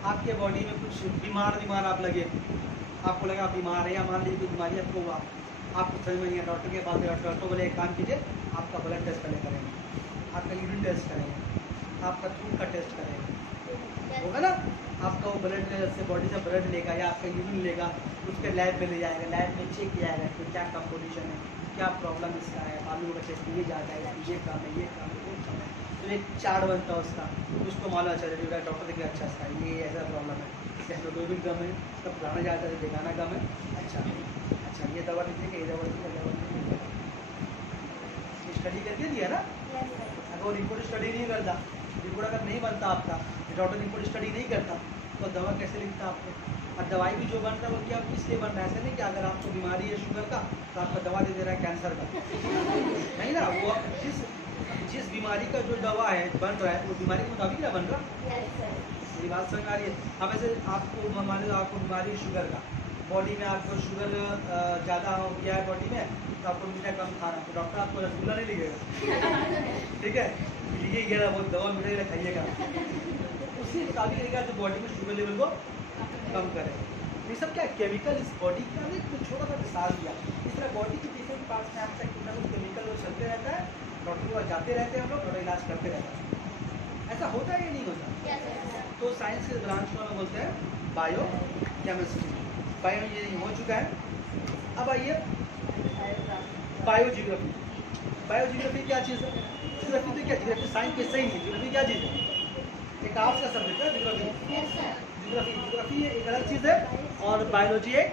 आपके बॉडी में कुछ बीमार आप लगे, आपको लगा बीमार है, या मान लीजिए कोई बीमारी आपको हुआ, आपको समझ में नहीं है, डॉक्टर के पास गए, डॉक्टर बोले एक काम कीजिए, आपका ब्लड टेस्ट करेंगे, आपका यूरिन टेस्ट करेंगे, आपका खून का टेस्ट करेंगे, होगा ना। आपका वो ब्लड से बॉडी से ब्लड लेगा या आपका यूरिन लेगा, उसके लैब में ले जाएगा, लैब में चेक किया जाएगा कि क्या कंपोजिशन है, क्या प्रॉब्लम इसका है, मालूम होगा टेस्ट ये जाता है, ये काम है, ये काम है, वो काम है। तो एक चार्ट बनता है उसका, उसको मालूम चलेगा, डॉक्टर देखिए अच्छा इसका ये ऐसा प्रॉब्लम है, हेमोग्लोबिन कम है, तब पुराना जाता है, दिखाना कम है, अच्छा ये दवा लीजिएगा, ये दवा लीजिएगा, स्टडी करके दिया ना। अगर वो रिपोर्ट स्टडी नहीं करता, रिपोर्ट अगर नहीं बनता आपका, डॉक्टर रिपोर्ट स्टडी नहीं करता, तो दवा कैसे लिखता आपको। और दवाई भी जो बन रहा है वो क्या किस लिए बन रहा है, ऐसे नहीं कि अगर आपको बीमारी है शुगर का तो आपको दवा दे दे रहा है कैंसर का, नहीं ना। वो जिस बीमारी का जो दवा है बन रहा है वो बीमारी के मुताबिक ना बन रहा। मेरी बात समझ आ रही है। अब ऐसे आपको मान लो आपको बीमारी है शुगर का, बॉडी में आपको शुगर ज़्यादा हो गया है बॉडी में, तो आपको मीठा कम खाना, तो डॉक्टर आपको रसगुल्ला नहीं लिखेगा, ठीक है, लिखिएगा वो दवा मीठा खाइएगा, उसी मुताबिक रहेगा जो बॉडी में शुगर लेवल को कम करे। ये सब क्या केमिकल इस बॉडी का एक छोटा सा मिसाल दिया। इस तरह बॉडी के पीछे पास में आपसे कुछ ना कुछ केमिकल वो चलते रहता है, डॉक्टर के पास जाते रहते हैं हम लोग, थोड़ा इलाज करते रहते हैं। ऐसा होता है या नहीं होता। तो साइंस के ब्रांच को हम बोलते हैं बायो केमिस्ट्री। बायो इंजीनियरिंग हो चुका है। अब आइए बायोजियोग्राफी। बायोजियोग्राफी क्या चीज़ है, जियोग्राफी तो क्या, जियोग्राफी साइंस के सही नहीं, जियोग्राफी क्या चीज़ है, एक आर्ट्स का सब्जेक्ट है जियोग्राफी। जियोग्राफी एक अलग चीज़ है और बायोलॉजी एक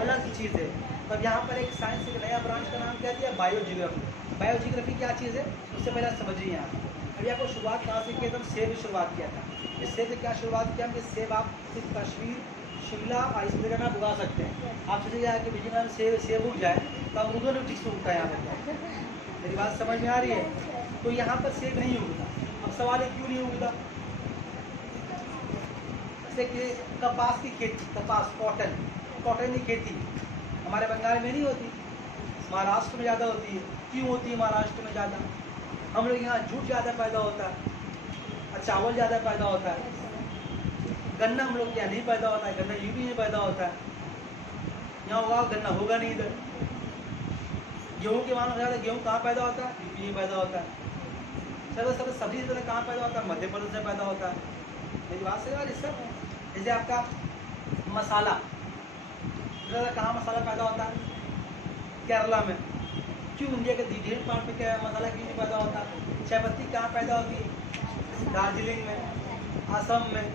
अलग चीज़ है। तब यहाँ पर एक साइंस एक नया ब्रांच का नाम क्या दिया, बायोजियोग्राफी। बायोजियोग्राफी क्या चीज़ है उससे पहले समझिए। यहाँ अभी आपको शुरुआत कहाँ से किया था, सेब से शुरुआत किया था। इस सेब से क्या शुरुआत किया, कि सेब आप सिर्फ कश्मीर, शिमला और इस जगह में आप उगा सकते हैं। आप सोचिएगा कि बिजली में सेब उग जाए तो अमरूदों ने ठीक से उगता है यहाँ पर, मेरी बात समझ में आ रही है? तो यहाँ पर सेब नहीं उगता। अब सवाल है क्यों नहीं उगता? जैसे कि कपास की खेती, कपास कॉटन की खेती हमारे बंगाल में नहीं होती, महाराष्ट्र में ज़्यादा होती है। क्यों होती है महाराष्ट्र में ज़्यादा? हम लोग यहाँ जूट ज़्यादा पैदा होता है और चावल ज़्यादा पैदा होता है। गन्ना हम लोग यहाँ नहीं पैदा होता है, गन्ना यूपी में पैदा होता है। यहाँ होगा गन्ना होगा नहीं इधर। गेहूँ के मानो ज़्यादा, गेहूँ कहाँ पैदा होता है? यूपी में पैदा होता है। सब सब्जी से कहाँ पैदा होता है? मध्य प्रदेश में पैदा होता है। मेरी बात सही है सर? जैसे आपका मसाला, कहाँ मसाला पैदा होता है? केरला में। क्यों इंडिया के ढेर पार्ट में क्या मसाला क्यों नहीं पैदा होता? चाय पत्ती कहाँ पैदा होती है? दार्जिलिंग में, असम में,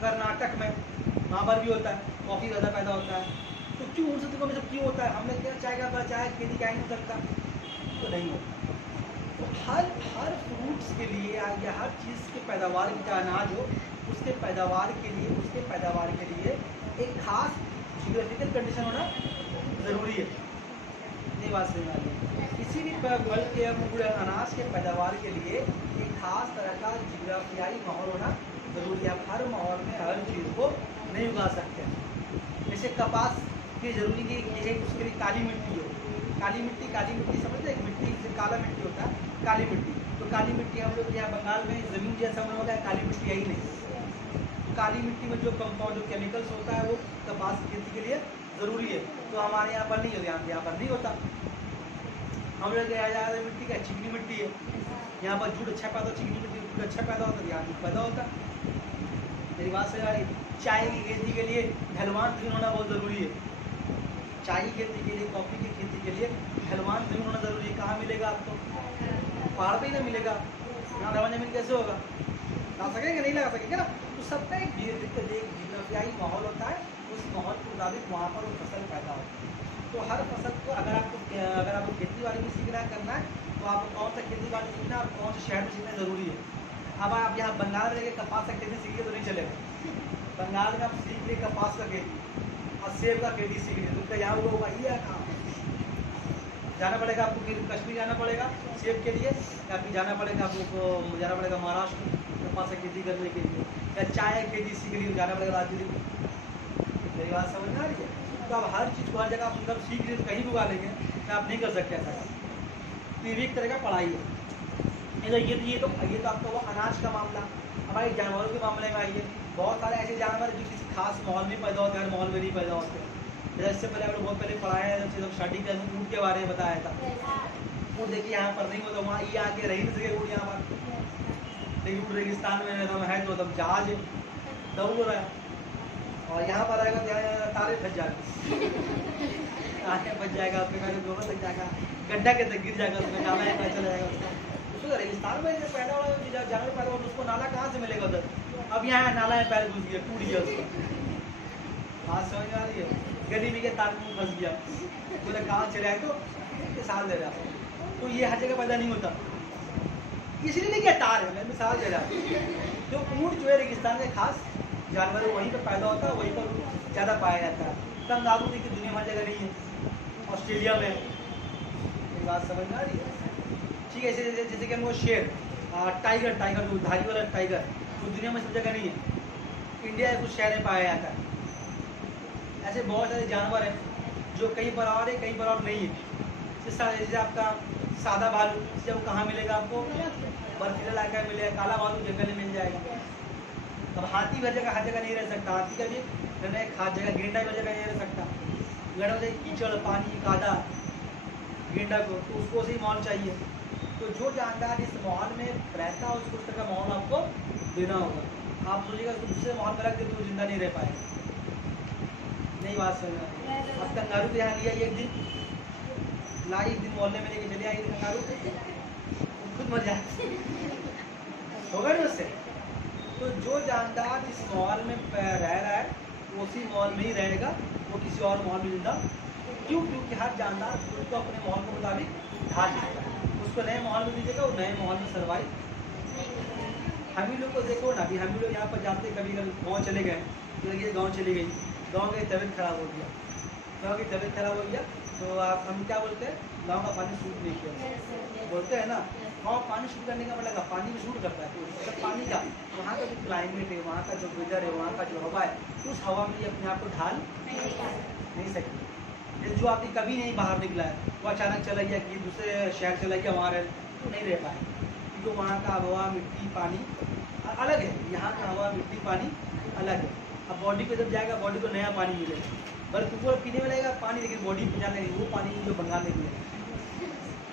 कर्नाटक में, वहाँ पर भी होता है। कॉफ़ी ज़्यादा पैदा होता है। तो क्यों उन सब में सब क्यों होता है? हमने क्या चाय खेती क्या नहीं हो सकता? तो नहीं होता। तो हर फ्रूट्स के लिए या हर चीज़ के पैदावार का अनाज हो, उसके पैदावार के लिए एक खास जियोग्राफिकल कंडीशन होना ज़रूरी है। ये बात सही बात है। किसी भी फल के अनाज के पैदावार के लिए एक खास तरह का जियोग्राफियाई माहौल होना ज़रूरी है। हर माहौल में हर चीज़ को नहीं उगा सकते। जैसे कपास की ज़रूरी की है उसके लिए काली मिट्टी हो। काली मिट्टी समझते हैं? एक मिट्टी से काला मिट्टी होता है, काली मिट्टी। तो काली मिट्टी हम लोग यहाँ बंगाल में ज़मीन जैसा हम लोग काली मिट्टी है ही नहीं। काली मिट्टी में जो कंपाउंड, जो केमिकल्स होता है वो कपास की खेती के लिए ज़रूरी है। तो हमारे यहाँ पर नहीं होता, यहाँ पर नहीं होता। हम लोग यहाँ ज़्यादा मिट्टी का चिकनी मिट्टी है। यहाँ पर जूट अच्छा पैदा, चिकनी मिट्टी जूट अच्छा पैदा होता है, यहाँ जूट पैदा होता है। मेरी बात सही आ रही? चाय की खेती के लिए ढलवान जमीन होना बहुत ज़रूरी है। चाय की खेती के लिए, कॉफ़ी की खेती के लिए ढलवान जमीन होना ज़रूरी है। कहाँ मिलेगा आपको? पहाड़ पे ही ना मिलेगा। यहाँ ढलवान जमीन कैसे होगा? ला सकेंगे? नहीं लगा सकेंगे ना। तो सबका एक जियोग्राफियाई माहौल होता है, उस माहौल के मुताबिक वहाँ पर वो फसल पैदा होती है। तो हर फसल को अगर आपको खेती बाड़ी भी सीखना करना है तो आपको कौन सा खेती बाड़ी सीखना और कौन से शहर में सीखना ज़रूरी है। अब आप यहाँ बंगाल में लेके कपास का खेती सीखिए तो नहीं चलेगा। बंगाल में आप सीख लिए कपास का खेती और सेब का खेती सीख लिए, तो यहाँ वो होगा ये काम जाना पड़ेगा आपको। फिर कश्मीर जाना पड़ेगा सेब के लिए, या फिर जाना पड़ेगा आपको महाराष्ट्र कपास की खेती करने के लिए, या चाय की खेती सीख ली जाना पड़ेगा दार्जिलिंग। मेरी बात समझ में आ रही है? तो आप हर चीज़ को हर जगह आप मतलब सीख लीजिए तो कहीं भी उगा लेंगे, तो आप नहीं कर सकते ऐसा। तो ये भी एक तरह का पढ़ाई है। ये तो आपका वो अनाज का मामला। हमारे जानवरों के मामले में आइए, बहुत सारे ऐसे जानवर जो किसी खास माहौल में पैदा होते हैं, हर माहौल में नहीं पैदा होते। जैसे पहले हम लोग बहुत पहले पढ़ाया है, जब स्टार्टिंग के ऊँट के बारे में बताया था। ऊँट देखिए यहाँ पर नहीं होता, वहाँ ये आके रही नहीं सके ऊँट यहाँ पर। लेकिन ऊँट रेगिस्तान में है तो तब जहाज दौड़ रहा है, और यहाँ पर आएगा तो यहाँ तारे फंस जाएगा, तारे फंस जाएगा, गोबर लग जाएगा, गड्ढा के तक गिर जाएगा, उसमें नाला है चला जाएगा उसका। उसको रेगिस्तान में जो पैदा वाला जानवर पैदा हो उसको नाला कहाँ से मिलेगा उधर? अब यहाँ नाला है, पैर घुस गया, टूट गया उसका। बात समझ में आ रही है? गरीबी के तार में फंस गया, बोले कहाँ चले आए तो मिसाल दे रहा। तो ये हर जगह पैदा नहीं होता, इसलिए नहीं क्या तार है, मैं मिसाल दे रहा। जो ऊँट जो है रेगिस्तान के खास जानवर वहीं पर पैदा होता है, वहीं पर ज़्यादा पाया जाता है। कंगारू देखिए दुनिया में जगह नहीं है, ऑस्ट्रेलिया में। ये बात समझ में आ रही है? ठीक है, जैसे कि हम वो शेर, टाइगर जो धारी वाला टाइगर, वो दुनिया में सब जगह नहीं है, इंडिया के कुछ शहर में पाया जाता है। ऐसे बहुत सारे जानवर हैं जो कहीं पर और है, कहीं पर और नहीं है। जैसे आपका सादा भालू, जब कहाँ मिलेगा आपको? बर्फीला इलाका में मिलेगा। काला भालू जंगल में मिल जाएगा। अब हाथी हर जगह नहीं रह सकता, हाथी का भी रहना एक खास जगह, गेंडा भी हर जगह नहीं रह सकता। गेंडा में कीचड़, पानी, कादा गेंडा को, तो उसको उसी माहौल चाहिए। तो जो जानदार इस माहौल में रहता है उसको उस तरह का माहौल आपको देना होगा। आप सोचिएगा उसको दूसरे माहौल में रख दे तो वो जिंदा नहीं रह पाएगा। नहीं बात समझ। अब कंगारू को यहाँ लिया एक दिन, लाई एक दिन मोहल्ले में लेके चले आइए कंगारू, खुद मर जाए होगा ना उससे। तो जो जानदार जिस माहौल में रह रहा है वो उसी माहौल में ही रहेगा, वो किसी और माहौल में जिंदा क्यों? क्योंकि हर जानदार खुद को अपने माहौल के मुताबिक ढाल लेगा। उसको नए माहौल में दीजिएगा, वो नए माहौल में सर्वाइव। हम ही लोग को देखो ना, अभी हम ही लोग यहाँ पर जाते कभी गाँव चले गए, तो देखिए गाँव चली गई, गाँव की तबीयत खराब हो गया, गाँव की तबीयत खराब हो गया तो आप हम क्या बोलते हैं, गाँव का पानी शूट नहीं किया बोलते हैं ना। गाँव पानी शूट करने का मतलब पानी में शूट करता है, तो मतलब पानी का वहाँ का जो क्लाइमेट है, वहाँ का जो वेदर है, वहाँ का जो हवा है, उस हवा में ये अपने आप को ढाल नहीं सकती। जो आपकी कभी नहीं बाहर निकला है, वो अचानक चला गया कि दूसरे शहर चला गया, वहाँ रह तो नहीं रह पाए, क्योंकि वहाँ का हवा मिट्टी पानी अलग है, यहाँ का हवा मिट्टी पानी अलग है। अब बॉडी पे जब जाएगा, बॉडी को नया पानी मिलेगा, बल्कि वो पीने में लगेगा पानी, लेकिन बॉडी में जाने वो पानी जो बंगाल में मिलेगा,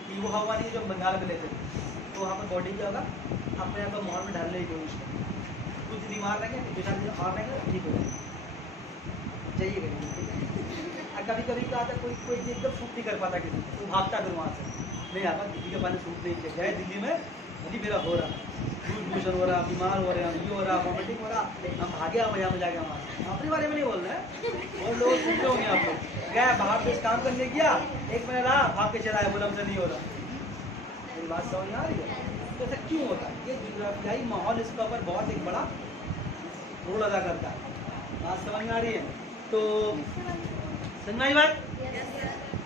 कि वो हवा नहीं जो बंगाल में लेते हैं, तो वहाँ पर बॉडी क्या होगा, अपने आप को माहौल में डालने की कोशिश करें। कुछ बीमार रहेंगे, कुछ और रहेंगे, ठीक हो जाएगा, चाहिए करेंगे। कभी कभी क्या आता है, कोई कोई एकदम सूट नहीं कर पाता किसी को, वो भागता फिर वहाँ से नहीं आता, दिल्ली का पानी सूट नहीं किया जाए, दिल्ली में अभी मेरा हो रहा लूज मोशन हो रहा, बीमार हो रहे हैं, ये हो रहा, वॉमिटिंग हो रहा, हम भागे मजा में जाएगा वहाँ से। अपने बारे में नहीं बोल रहे हैं, और लोग सुनते होंगे आप लोग, गया बाहर से काम करने गया, 1 महीना रहा, भाग के चला है, बोला हमसे नहीं हो रहा। मेरी बात समझ में आ रही है? तो ऐसा क्यों होता है? ये जियोग्राफियाई माहौल इसका ऊपर बहुत एक बड़ा रोल अदा करता है। बात समझ में आ रही है? तो समझ में आई बात?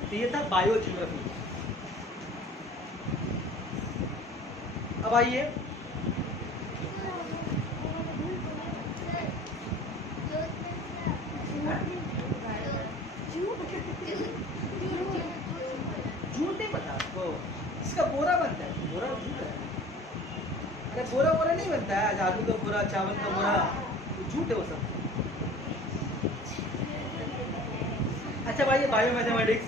तो ये था बायो जियोग्राफी। अब आइए झूठ नहीं पता आपको, इसका बोरा बनता है, बोरा झूठ है। अरे बोरा बोरा नहीं बनता है, आलू का बोरा, चावल का बोरा, झूठ है वो सब। अच्छा भाई, बायो मैथमेटिक्स,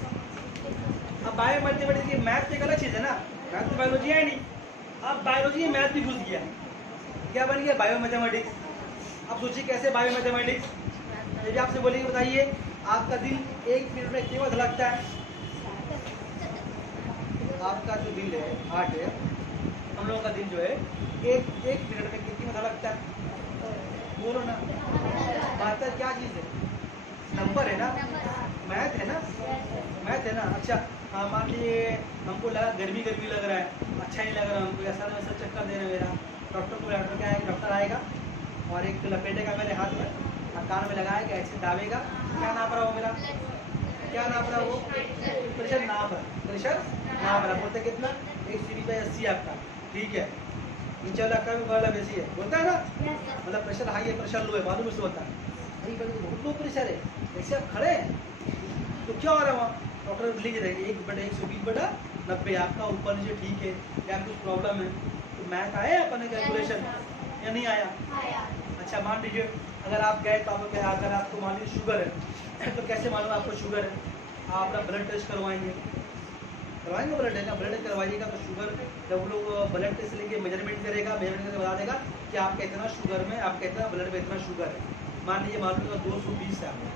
अब बायो मैथमेटिक्स की मैथ एक अलग चीज है ना, मैथ तो बायोलॉजी है नहीं, अब बायोलॉजी में मैथ भी घुस गया, क्या बन गया बायो मैथमेटिक्स। अब सोचिए कैसे बायो मैथमेटिक्स, यदि आपसे बोलेंगे बताइए आपका दिल 1 मिनट में कितना धड़कता है, आपका जो दिल है, हार्ट है, हम लोगों का दिल जो है एक मिनट में कितनी धड़कता है, बोलो ना। बात है क्या चीज़ है, नंबर है ना, मैथ है ना, मैथ है ना। अच्छा हाँ, मान लीजिए हमको लगा गर्मी गर्मी लग रहा है, अच्छा नहीं लग रहा हमको, ऐसा ना वैसा चक्कर दे रहा है मेरा, डॉक्टर को, डॉक्टर क्या है, डॉक्टर आएगा और एक लपेटेगा मेरे हाथ में और कान में लगाएगा, ऐसे दाबेगा, क्या नाप रहा हो मेरा, क्या नाप रहा हो, प्रेशर नाप रहा, प्रेशर नाप रहा, बोलते कितना 180/80 आपका, ठीक है, नीचे वाला का भी बड़ा बेसी है, बोलता है ना, मतलब प्रेशर हाई है, प्रेशर लो है, मालूम उससे होता है, बहुत लो प्रेशर है, ऐसे आप खड़े हैं तो क्या हो रहा है वहाँ, डॉक्टर लिख रहे हैं 1/120/90 आपका ऊपर नीचे ठीक है, क्या कुछ प्रॉब्लम है, तो मैथ आया अपने कैलकुलेशन या नहीं आया? अच्छा मान लीजिए अगर आप गए तो आपको क्या, अगर आपको मान लीजिए शुगर है तो कैसे मालूम आपको शुगर है, आप अपना ब्लड टेस्ट करवाएंगे, ब्लड है ना, ब्लड टेस्ट करवाइएगा तो शुगर जब वो लोग ब्लड टेस्ट लेके मेजरमेंट करेगा, मेजरमेंट करके बता देगा कि आपका इतना शुगर में, आपका इतना ब्लड में इतना शुगर है, मान लीजिए मालूम 220 है आपको,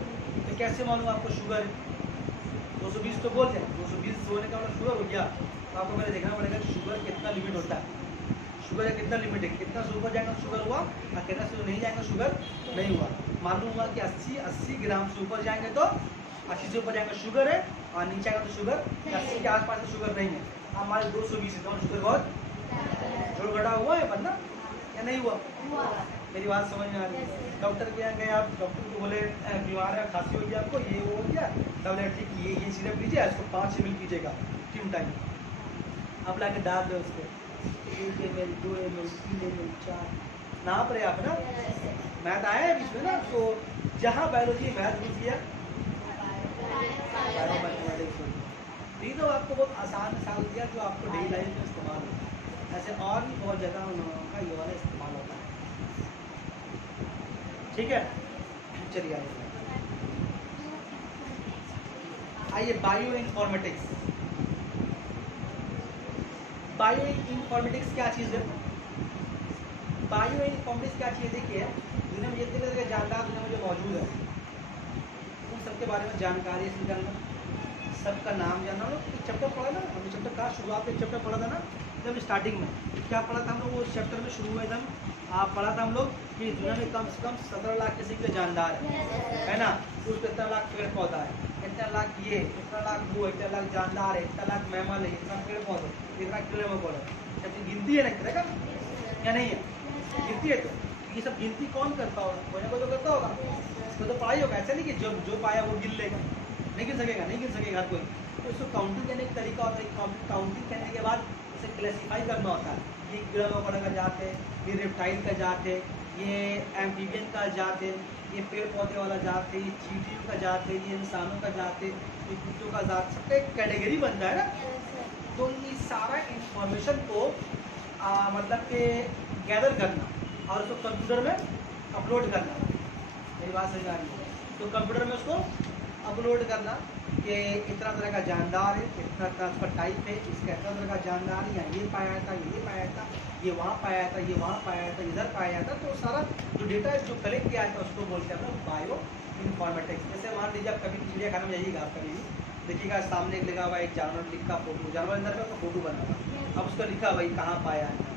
तो कैसे मालूम आपको शुगर है, 220 तो बोल दें, 220 होने का मतलब शुगर हो गया, तो आपको पहले देखना पड़ेगा कि शुगर कितना लिमिट होता है, शुगर का कितना लिमिट है, कितना से ऊपर जाएगा शुगर हुआ और कितना से नहीं जाएगा शुगर नहीं हुआ। मालूम हुआ कि 80 ग्राम से ऊपर जाएंगे तो 80 से ऊपर जाएगा शुगर है, और नीचे आएगा तो शुगर 80 के आसपास तो शुगर नहीं है। अब हमारे 220 है तो शुगर बहुत जोड़ घटा हुआ है बंदा या नहीं हुआ? मेरी बात समझ में आ रही है? डॉक्टर के यहाँ गए आप, डॉक्टर को बोले बीमार है, खांसी हो गया आपको, ये वो हो गया, टैबलेट ठीक, ये सिरप लीजिए, इसको 5 ml कीजिएगा 3 टाइम, अब ला के डाल दो उसको 1 ml 2 ml 3 ml 4, नाप रहे आप ना, मैथ आया है बीच में ना, तो जहाँ बायोलॉजी मैथ घुस गया बायो मैथमेटिक्स, ये तो आपको बहुत आसान मिसाल दिया जो आपको डेली लाइफ में इस्तेमाल होता है, ऐसे और भी बहुत जगह उन लोगों का ये वाला इस्तेमाल होता है, ठीक है। चलिए आइए बायो इन्फॉर्मेटिक्स। बायो इन्फॉर्मेटिक्स क्या चीज़ है? बायो इन्फॉर्मेटिक्स क्या चीज़, देखिए दुनिया में जितने तरह के जानकार दुनिया में जो मौजूद है उन सबके बारे में जानकारी हासिल करना, सबका नाम जानना। एक चैप्टर पढ़ा ना हमने, चैप्टर का शुरुआत एक चैप्टर पढ़ा था ना एकदम स्टार्टिंग में, क्या पढ़ा था हम लोग वो चैप्टर में शुरू में एकदम आप पढ़ा था हम लोग कि दुनिया में कम से कम 17 लाख किसी के जानदार है ना, तो उसको इतना लाख पेड़ पौधा है, इतना लाख ये, इतना लाख वो, इतना लाख जानदार है, इतना लाख मेहमान है, इतना पेड़ पौधे, इतना कीड़े मकोड़े, जबकि गिनती है ना कितने का या नहीं है, गिनती है तो ये सब गिनती कौन करता होगा, कोई ना कोई तो करता होगा, इसको तो पढ़ाई होगा, ऐसा नहीं कि जो पाया वो गिन लेगा, नहीं गिन सकेगा, नहीं गिन सकेगा हर कोई, तो इसको काउंटिंग करने का तरीका होता है। काउंटिंग करने के बाद इसे क्लासीफाई करना होता है। ये कीड़ा मकोड़ा का जात है, ये रेप्टाइल का जात है, ये एम्फीबियन का जात है, ये पेड़ पौधे वाला जात है, ये चींटियों का जात है, ये इंसानों का जात है, ये कुत्तों का जात, सबका एक कैटेगरी बनता है ना। तो ये सारा इंफॉर्मेशन को मतलब कि गैदर करना और उसको कंप्यूटर में अपलोड करना। मेरी बात समझ आ रही है? तो कंप्यूटर में उसको अपलोड करना कि इतना तरह का जानदार है, इतना तरह उसका टाइप है, इसका इतना तरह का जानदार है, यहाँ ये पाया था, ये पाया था, ये वहाँ पाया था, ये वहाँ पाया था, इधर पाया था। तो सारा जो डेटा जो कलेक्ट किया था उसको बोलते हैं हम बायो इन्फॉर्मेटिक्स। जैसे मान लीजिए आप कभी चिड़ियाखाना में जाइएगा, आप कभी देखिएगा सामने एक लिखा हुआ एक जानवर लिखा फोटो, जानवर अंदर में उसका फोटो बना हुआ, अब उसका लिखा भाई कहाँ पाया है,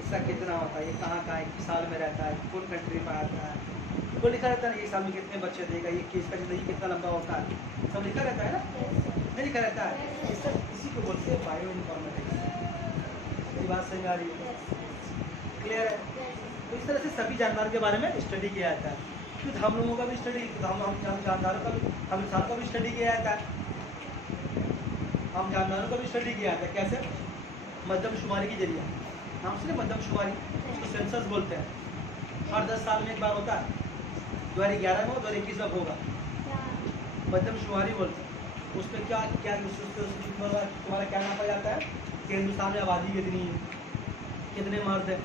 इसका कितना होता है, ये कहाँ का है, किस साल में रहता है, कौन कंट्री में आता है, तो लिखा रहता है। एक साल में कितने बच्चे देगा, ये केस का जिंदगी कितना लंबा होता है, सब लिखा रहता है ना, नहीं लिखा रहता है। इसी को बोलते हैं बायो इन्फॉर्मेटिक्स। मेरी बात समझ आ रही है? क्लियर है? तो इस तरह से सभी जानवर के बारे में स्टडी किया जाता है। फिर हम लोगों का भी स्टडी, हम जानदारों का भी, हम इंसानों का भी स्टडी किया जाता है, हम जानदारों का भी स्टडी किया जाता है। कैसे? मध्यमशुमारी के जरिए। हम सुने मध्यमशुमारी, उसको सेंसस बोलते हैं। हर 10 साल में एक बार होता है, 2011 में हो, 2021 में होगा, मध्यमशुमारी बोलते हैं। उसमें क्या क्या तुम्हारा क्या नापा जाता है कि हिंदुस्तान में आबादी कितनी है, कितने मर्द हैं,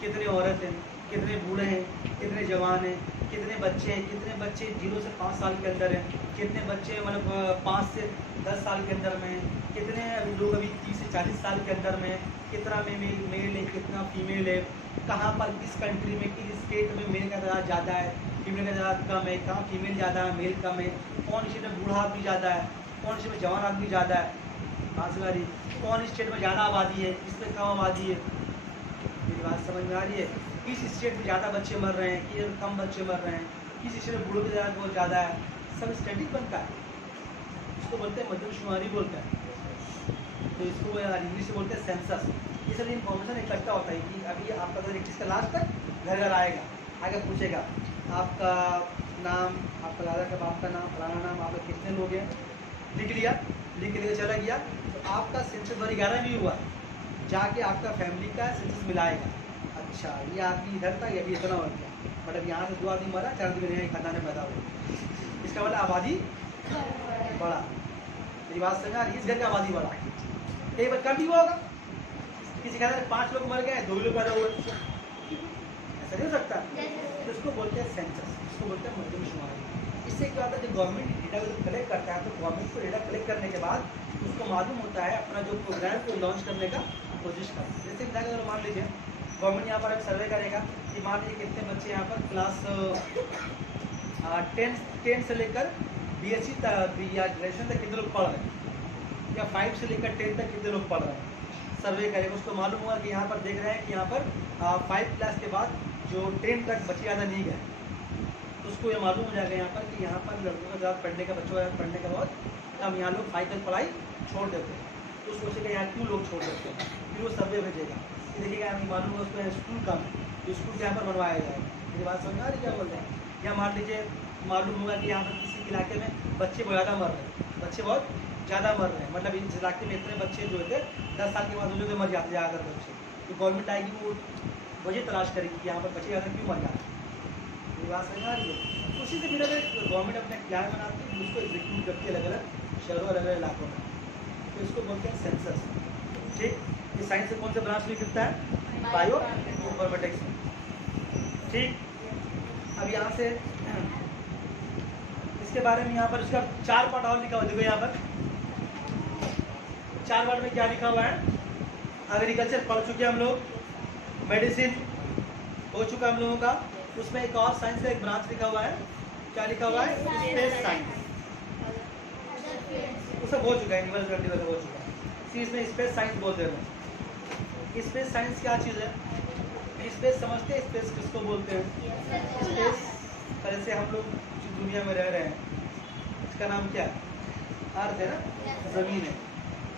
कितने औरत हैं, कितने बूढ़े हैं, कितने जवान हैं, कितने बच्चे 0 से 5 साल के अंदर हैं, कितने बच्चे मतलब 5 से 10 साल के अंदर में हैं, कितने लोग अभी 30 से 40 साल के अंदर में, कितना मेल है, कितना फीमेल है, कहाँ पर किस कंट्री में किस स्टेट में मेल का तादाद ज़्यादा है, फीमेल का तादाद कम है, कहाँ फीमेल ज़्यादा है, मेल कम है, कौन स्टेट में बूढ़ा आदमी ज़्यादा है, कौन स्टेट में जवान आदमी ज़्यादा है, बात कौन स्टेट में ज़्यादा आबादी है, किस में कम आबादी है। मेरी बात समझ में आ रही है? किस स्टेट में ज़्यादा बच्चे मर रहे हैं, किस कम बच्चे मर रहे हैं, किस स्टेट में बूढ़ों की तादाद बहुत ज़्यादा है, सब स्टैटिक बनता है। इसको बोलते हैं मध्यमशुमारी बोलते हैं। तो इसको इंग्लिश में बोलते हैं सेंसस। ये सब इन्फॉर्मेशन इकट्ठा होता है कि अभी आपका 2021 का लास्ट तक घर घर आएगा, आगे पूछेगा आपका नाम, आपका दादा का बाप का नाम, फलाना नाम, आपका कितने लोग हैं, लिख लिया, लिख के चला गया। तो आपका सेंसस 2011 में भी हुआ, जाके आपका फैमिली का सेंसस मिलाएगा। अच्छा ये आदमी इधर था, ये भी इतना हो गया, मतलब यहाँ से 2 आदमी मरा, 4 आदमी यहाँ खानदान में पैदा हुआ, इसका मतलब आबादी बढ़ा। मेरी बात समझा? इस घर की आबादी बढ़ा, एक बार कम भी हुआ होगा, किसी घर में 5 लोग मर गए, 2 लोग पैदा हुए, ऐसा नहीं हो सकता। तो इसको बोलते हैं सेंसस, इसको बोलते हैं मध्यमशुमारी। इससे क्या होता है, जब गवर्नमेंट डेटा कलेक्ट करता है तो गवर्नमेंट को डेटा कलेक्ट करने के बाद उसको मालूम होता है अपना जो प्रोग्राम को लॉन्च करने का कोशिश करता है। जैसे अगर मान लीजिए गवर्नमेंट यहाँ पर सर्वे करेगा कि मान लीजिए कितने बच्चे यहाँ पर क्लास 10 से लेकर BSc या ग्रेजुएशन तक कितने लोग पढ़ रहे हैं, या 5 से लेकर 10 तक कितने लोग पढ़ रहे हैं, सर्वे करेगा। उसको मालूम हुआ कि यहाँ पर देख रहे हैं कि यहाँ पर 5 क्लास के बाद जो 10 तक बच्चे ज़्यादा नहीं गए, तो उसको ये मालूम हो जाएगा यहाँ पर कि यहाँ पर लड़कों का ज़्यादा पढ़ने का, बच्चों का पढ़ने का बहुत कम, यहाँ लोग 5 तक पढ़ाई छोड़ देते हैं। तो सोचेगा यहाँ क्यों लोग छोड़ देते हैं, फिर वो सर्वे भेजेगा, देखिएगा यहाँ मालूम है उसमें स्कूल कम है, तो स्कूल यहाँ पर बनवाया जाएगा। मेरी बात समझ आ रही है क्या बोल रहे हैं? या मान लीजिए मालूम होगा कि यहाँ पर किसी इलाके में बच्चे बहुत ज़्यादा मर रहे हैं, बच्चे बहुत ज़्यादा मर रहे हैं, मतलब इस इलाके में इतने बच्चे जो थे 10 साल के बाद उन लोग मर जाते ज़्यादातर बच्चे। तो गवर्नमेंट आएगी, वो वजह तलाश करेगी कि यहाँ पर बच्चे ज़्यादा क्यों मर जाते हैं। मेरी बात समझ आ रही है? उसी से फिर अगर गवर्नमेंट अपने प्लान बनाती है उसको एग्जीक्यूट करती है अलग अलग शहरों और अलग अलग इलाकों में, तो इसको बोलते हैं सेंसस। ठीक, ये साइंस से कौन सा ब्रांच में गिरता है? बायो इन्फॉर्मेटिक्स में। ठीक, अब यहाँ से इसके बारे में यहाँ पर इसका 4 पार्ट और लिखा हुआ, देखो यहाँ पर 4 पार्ट में क्या लिखा हुआ है? एग्रीकल्चर पढ़ चुके हम लोग, मेडिसिन हो चुका हम लोगों का, उसमें एक और साइंस का एक ब्रांच लिखा हुआ है, क्या लिखा हुआ है? Space science. वो सब हो चुका है, यूनिवर्सिटी वगैरह हो चुका है, इसमें स्पेस साइंस बोलते हैं। स्पेस साइंस क्या चीज़ है? स्पेस समझते हैं? स्पेस किसको बोलते हैं? स्पेस तरह से हम लोग जो दुनिया में रह रहे हैं, इसका नाम क्या है? अर्थ है ना, ज़मीन है।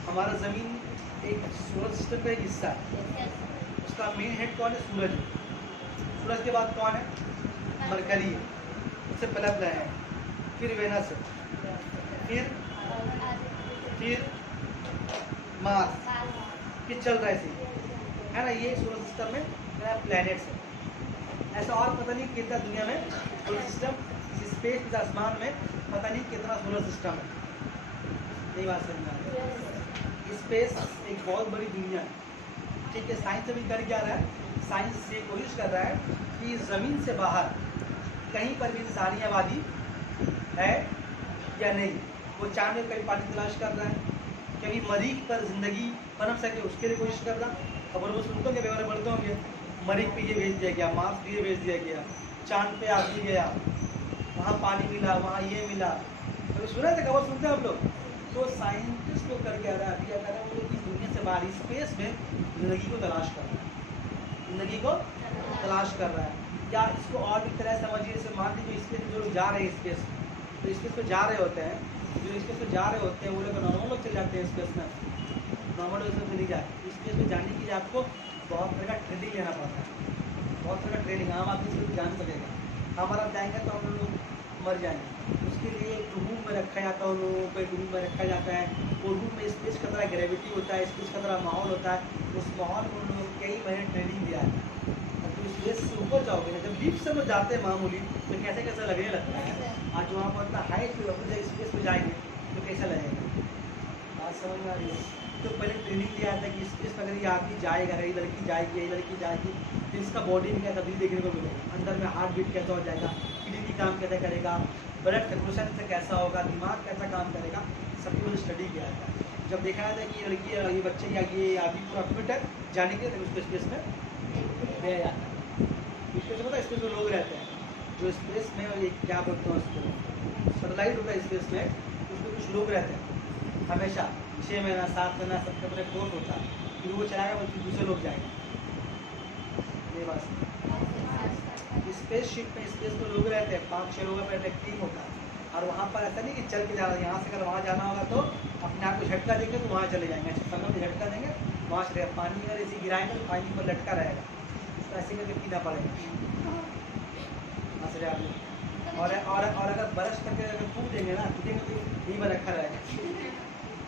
हमारा ज़मीन एक सोलर सिस्टम का एक हिस्सा है, उसका मेन हेड कौन है? सूरज है। सूरज के बाद कौन है? मरकरी है, उससे पहला ग्रह है, फिर वेनस है, फिर मार्स, फिर चल रहा है इसी है ना। ये सोलर सिस्टम में प्लैनेट्स है। ऐसा और पता नहीं कितना दुनिया में सोलर सिस्टम, स्पेस, इस आसमान में पता नहीं कितना सोलर सिस्टम है। यही बात समझना है। स्पेस एक बहुत बड़ी दुनिया है, ठीक है। साइंस अभी कर क्या रहा है, साइंस ये कोशिश कर रहा है कि ज़मीन से बाहर कहीं पर भी इंसानी आबादी है या नहीं। वो चांद में कहीं पानी तलाश कर रहा है, कभी मरीख पर ज़िंदगी पनप सके उसके लिए कोशिश कर रहा। खबर वो सुनते होंगे, व्यवहार बढ़ते होंगे, मरीख पे ये भेज दिया गया, मार्स पे ये भेज दिया गया, चांद पे आदमी गया, वहाँ पानी मिला, वहाँ ये मिला। तो सुना था, खबर सुनते हैं हम लोग। तो साइंटिस्ट को कर क्या रहा है, अभी क्या कर रहा है, वो लोग इस दुनिया से बाहर स्पेस में ज़िंदगी को तलाश कर रहा है, ज़िंदगी को तलाश कर रहा है। या इसको और भी तरह समझिए, जैसे मान लीजिए स्पेस में जो लोग जा रहे हैं स्पेस, तो स्पेस में जा रहे होते हैं, जो स्पेस में जा रहे होते हैं वो लोग नॉर्मल लोग चले जाते हैं स्पेस में, नॉर्मल लोग नहीं जाते। स्पेस में जाने के लिए आपको बहुत तरह का ट्रेनिंग लेना पड़ता है, बहुत तरह का ट्रेनिंग। आम आदमी से जान सकेगा, हमारा जाएंगे तो हम लोग मर जाएंगे। उसके लिए एक रूम में रखा जाता है, उन लोगों को एक रूम में रखा जाता है। वो रूम में स्पेस का तरह ग्रेविटी होता है, स्पेस का तरह माहौल होता है। उस माहौल में उन लोगों को कई महीने ट्रेनिंग दिया है। तो स्पेस से ऊपर जाओगे ना, जब लिफ्ट से लोग जाते हैं मामूली, तो कैसे कैसा लगने लगता है। आज जो आप इतना हाइट पे अपने स्पेस पे जाएंगे तो कैसा लगेगा, बात समझ में आ रही है। तो पहले ट्रेनिंग दिया था कि स्पेस में अगर ये आदमी जाएगा, ये लड़की जाएगी, ये लड़की जाएगी, तो इसका बॉडी में क्या तब्दीली देखने को मिलेगा, अंदर में हार्ट बीट कैसा हो जाएगा, किडनी काम कैसे करेगा, ब्लड सर्कुलेशन से कैसा होगा, दिमाग कैसा काम करेगा, सबकी वजह स्टडी किया था। जब देखा था कि ये लड़की, ये बच्चे या ये आदमी पूरा फिट है जाने के लिए, तो उसको स्पेस में भेजा जाता है। स्पेस में स्पेस में लोग रहते हैं, जो स्पेस में ये क्या बोलते हैं उसको, सैटेलाइट होता है स्पेस में, उसमें कुछ लोग रहते हैं हमेशा 6 महीना 7 महीना सबके अपने कोर्स होता है, फिर वो चलाएगा बल्कि दूसरे लोग जाएंगे। ये बात स्पेसशिप में स्पेस में लोग रहते हैं, 5-6 लोगों पर एक टीम होता है। और वहाँ पर ऐसा नहीं कि चल के जाना, यहाँ से अगर वहाँ जाना होगा तो अपने आप को झटका देंगे तो वहाँ चले जाएंगे, अच्छा समय में झटका देंगे वहाँ से पानी अगर ऐसे गिराएंगे तो पानी पर लटका रहेगा, तो ऐसे करके पीना पड़ेगा। और अगर बरस करके अगर कूद देंगे ना, कूदेंगे तो यहीं पर रखा रहेगा।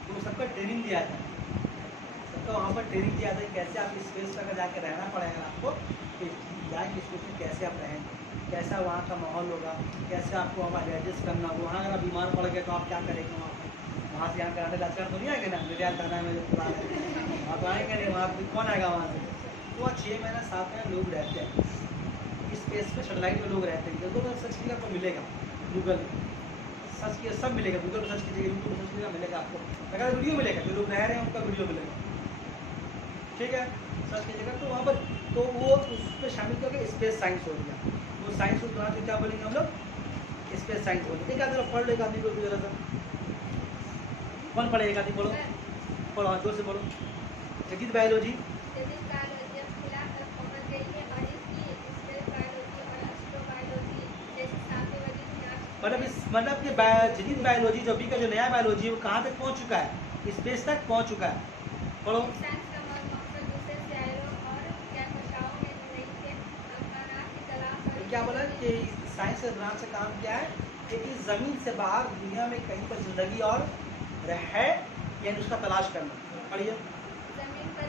तो सबका ट्रेनिंग दिया था, सबका वहाँ पर ट्रेनिंग दिया था कि कैसे आप स्पेस पर अगर जाके रहना पड़ेगा आपको, कि जाएंगे स्पेस में कैसे आप रहेंगे, कैसा वहाँ का माहौल होगा, कैसे आपको वहाँ एडजस्ट करना। वहाँ अगर आप बीमार पड़ गए तो आप क्या करेंगे, वहाँ से यहाँ कराने लाचार तो नहीं आएंगे ना, मेरे यार करना है वहाँ तो आएंगे नहीं, वहाँ कौन आएगा वहाँ से। तो वहाँ 6 महीना 7 महीना लोग रहते हैं स्पेस में, सैटेलाइट में लोग रहते हैं। गूगल पर सर्च कीजिए आपको मिलेगा, गूगल सर्च किया सब मिलेगा, गूगल पर सर्च कीजिएगा, यूट्यूब पर सर्च कीजिएगा मिलेगा आपको, अगर वीडियो मिलेगा, जो लोग रह रहे हैं उनका वीडियो मिलेगा, ठीक है। सर्च कीजिएगा तो वहाँ पर, तो वो उस पर शामिल करके स्पेस साइंस हो गया। वो साइंस को तुरंत क्या बोलेंगे हम लोग, स्पेस साइंस बोलेंगे। एक आदमी पढ़ लेगा, आदमी को जरा सा कौन पढ़ेगा, आदमी बोलो, पढ़ो जोर से बोलो। जगीत बायोलॉजी, मतलब कि जदीद बायोलॉजी जो अभी का जो नया बायोलॉजी है वो कहाँ तक पहुँच चुका है, स्पेस तक पहुँच चुका है। पढ़ो। क्या बोला कि साइंस के ब्रांच से काम किया है कि इस ज़मीन से बाहर दुनिया में कहीं पर जिंदगी और है यानी उसका तलाश करना। पढ़िए। ज़मीन पर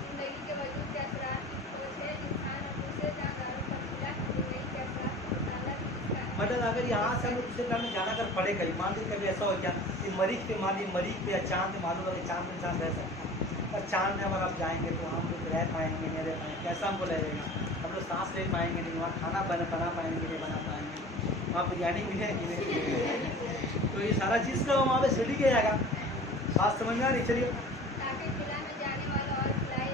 जिंदगी के वजूद के असरात की खोज है, इंसान और दूसरे जानवरों पर खुला जिंदगी के असरात को बताना भी इसका है। मतलब अगर यहाँ से हमें दूसरे ग्रह में जाना कर पड़े, कहीं मान लीजिए कभी ऐसा हो गया कि मरीख पे, मान लीजिए मरीख पे या चांद पे, मालूम है चांद पे इंसान रह सकता है, पर चांद में अगर आप जाएंगे तो हम लोग रह पाएंगे नहीं रह पाएंगे, कैसा हमको लगेगा, हम लोग सांस ले पाएंगे नहीं, वहाँ खाना बना पाएंगे नहीं बना पाएंगे, वहाँ बिरयानी मिलेगी नहीं। तो ये सारा चीज़ का वहाँ पे स्टडी किया जाएगा। बात समझ में आ रही, चलिए। ताकि खुला में जाने वाला और फ्लाई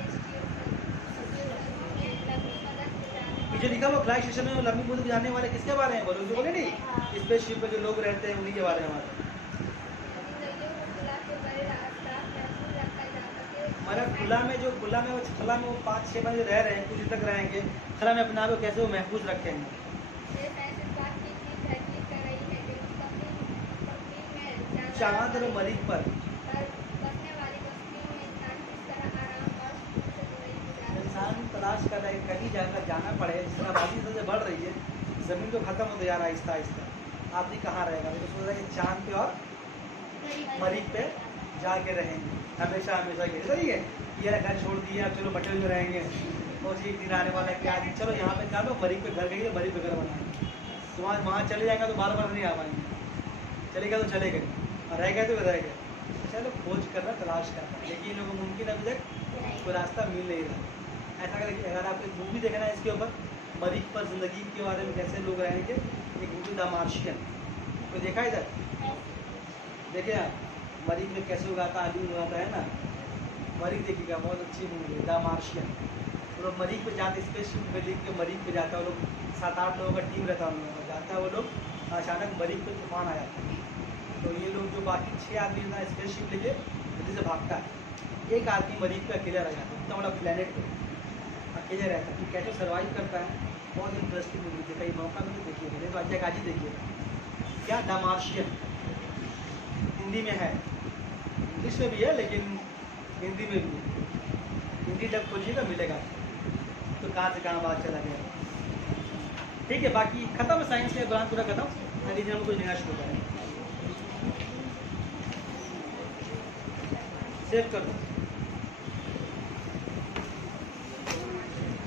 जो लिखा हुआ फ्लाई स्टेशन में लंबी दूरी जाने वाले किसके बारे में बोलो, जो बोले नहीं स्पेसशिप में जो लोग रहते हैं उन्हीं के बारे में हमारे। मतलब खुला में वो 5-6 बजे रह रहे हैं, कुछ तक रहेंगे खला में, अपने आप को कैसे वो महफूज रखेंगे। चांद और मरीख पर इंसान तलाश कर रहे हैं, कहीं जाकर जाना पड़े, जिस आबादी सबसे बढ़ रही है, ज़मीन तो खत्म होते जा रहा है आहिस्ता आहिस्ता, आदमी कहाँ रहेगा। तो सोच रहा है कि चांद पे और मरीख पे जाके रहेंगे हमेशा हमेशा के, सही है। ये घर छोड़ दिया, चलो बटल में रहेंगे, और एक दिन आने वाला है कि आज चलो यहाँ पे क्या लो, मरीज पे घर गई है, मरीज पे घर बनाएंगे। तो वहाँ चले जाएगा तो बार बार नहीं आ पाएंगे, चलेगा तो चले गए, और रह गए तो रह गए। चलो खोज करना, तलाश करना, लेकिन लोगों को मुमकिन अभी तक कोई रास्ता मिल नहीं रहा। ऐसा करके अगर आपको एक मूवी देखना है इसके ऊपर, मरीज पर ज़िंदगी के बारे में, कैसे लोग रहेंगे, एक मूवी द मार्शियन, तो देखा इधर, देखे आप मरीज में कैसे उगाता, आलू उगाता है ना, मरीज देखिएगा, बहुत अच्छी मूवी है द मार्शियन। वो लोग मरीज पे जाते, स्पेसशिप पे लिख के मरीज पे जाता है, वो लोग 7-8 लोगों का टीम रहता है, उन लोगों का जाता है, वो लोग अचानक मरीज पे तूफान आ जाता है, तो ये लोग जो बाकी 6 आदमी ना स्पेसशिप लेके जल्दी से भागता है, एक आदमी मरीज पे अकेला रह जाता है, इतना बड़ा प्लेनेट पे अकेले रहता है, तो कैसे सर्वाइव करता है। बहुत इंटरेस्टिंग मूवी थी, कहीं मौका मिले देखिए, मेरे तो अच्छा आज ही देखिए क्या, द मार्शियन, हिंदी में है, इंग्लिश में भी है लेकिन हिंदी में भी है, हिंदी डब खोजिएगा मिलेगा, तो कहाँ से कहाँ बात चला गया। ठीक है, बाकी खत्म साइंस के दौरान पूरा खत्म, रिलीजन में कुछ नया शुरू करें, सेव कर दो।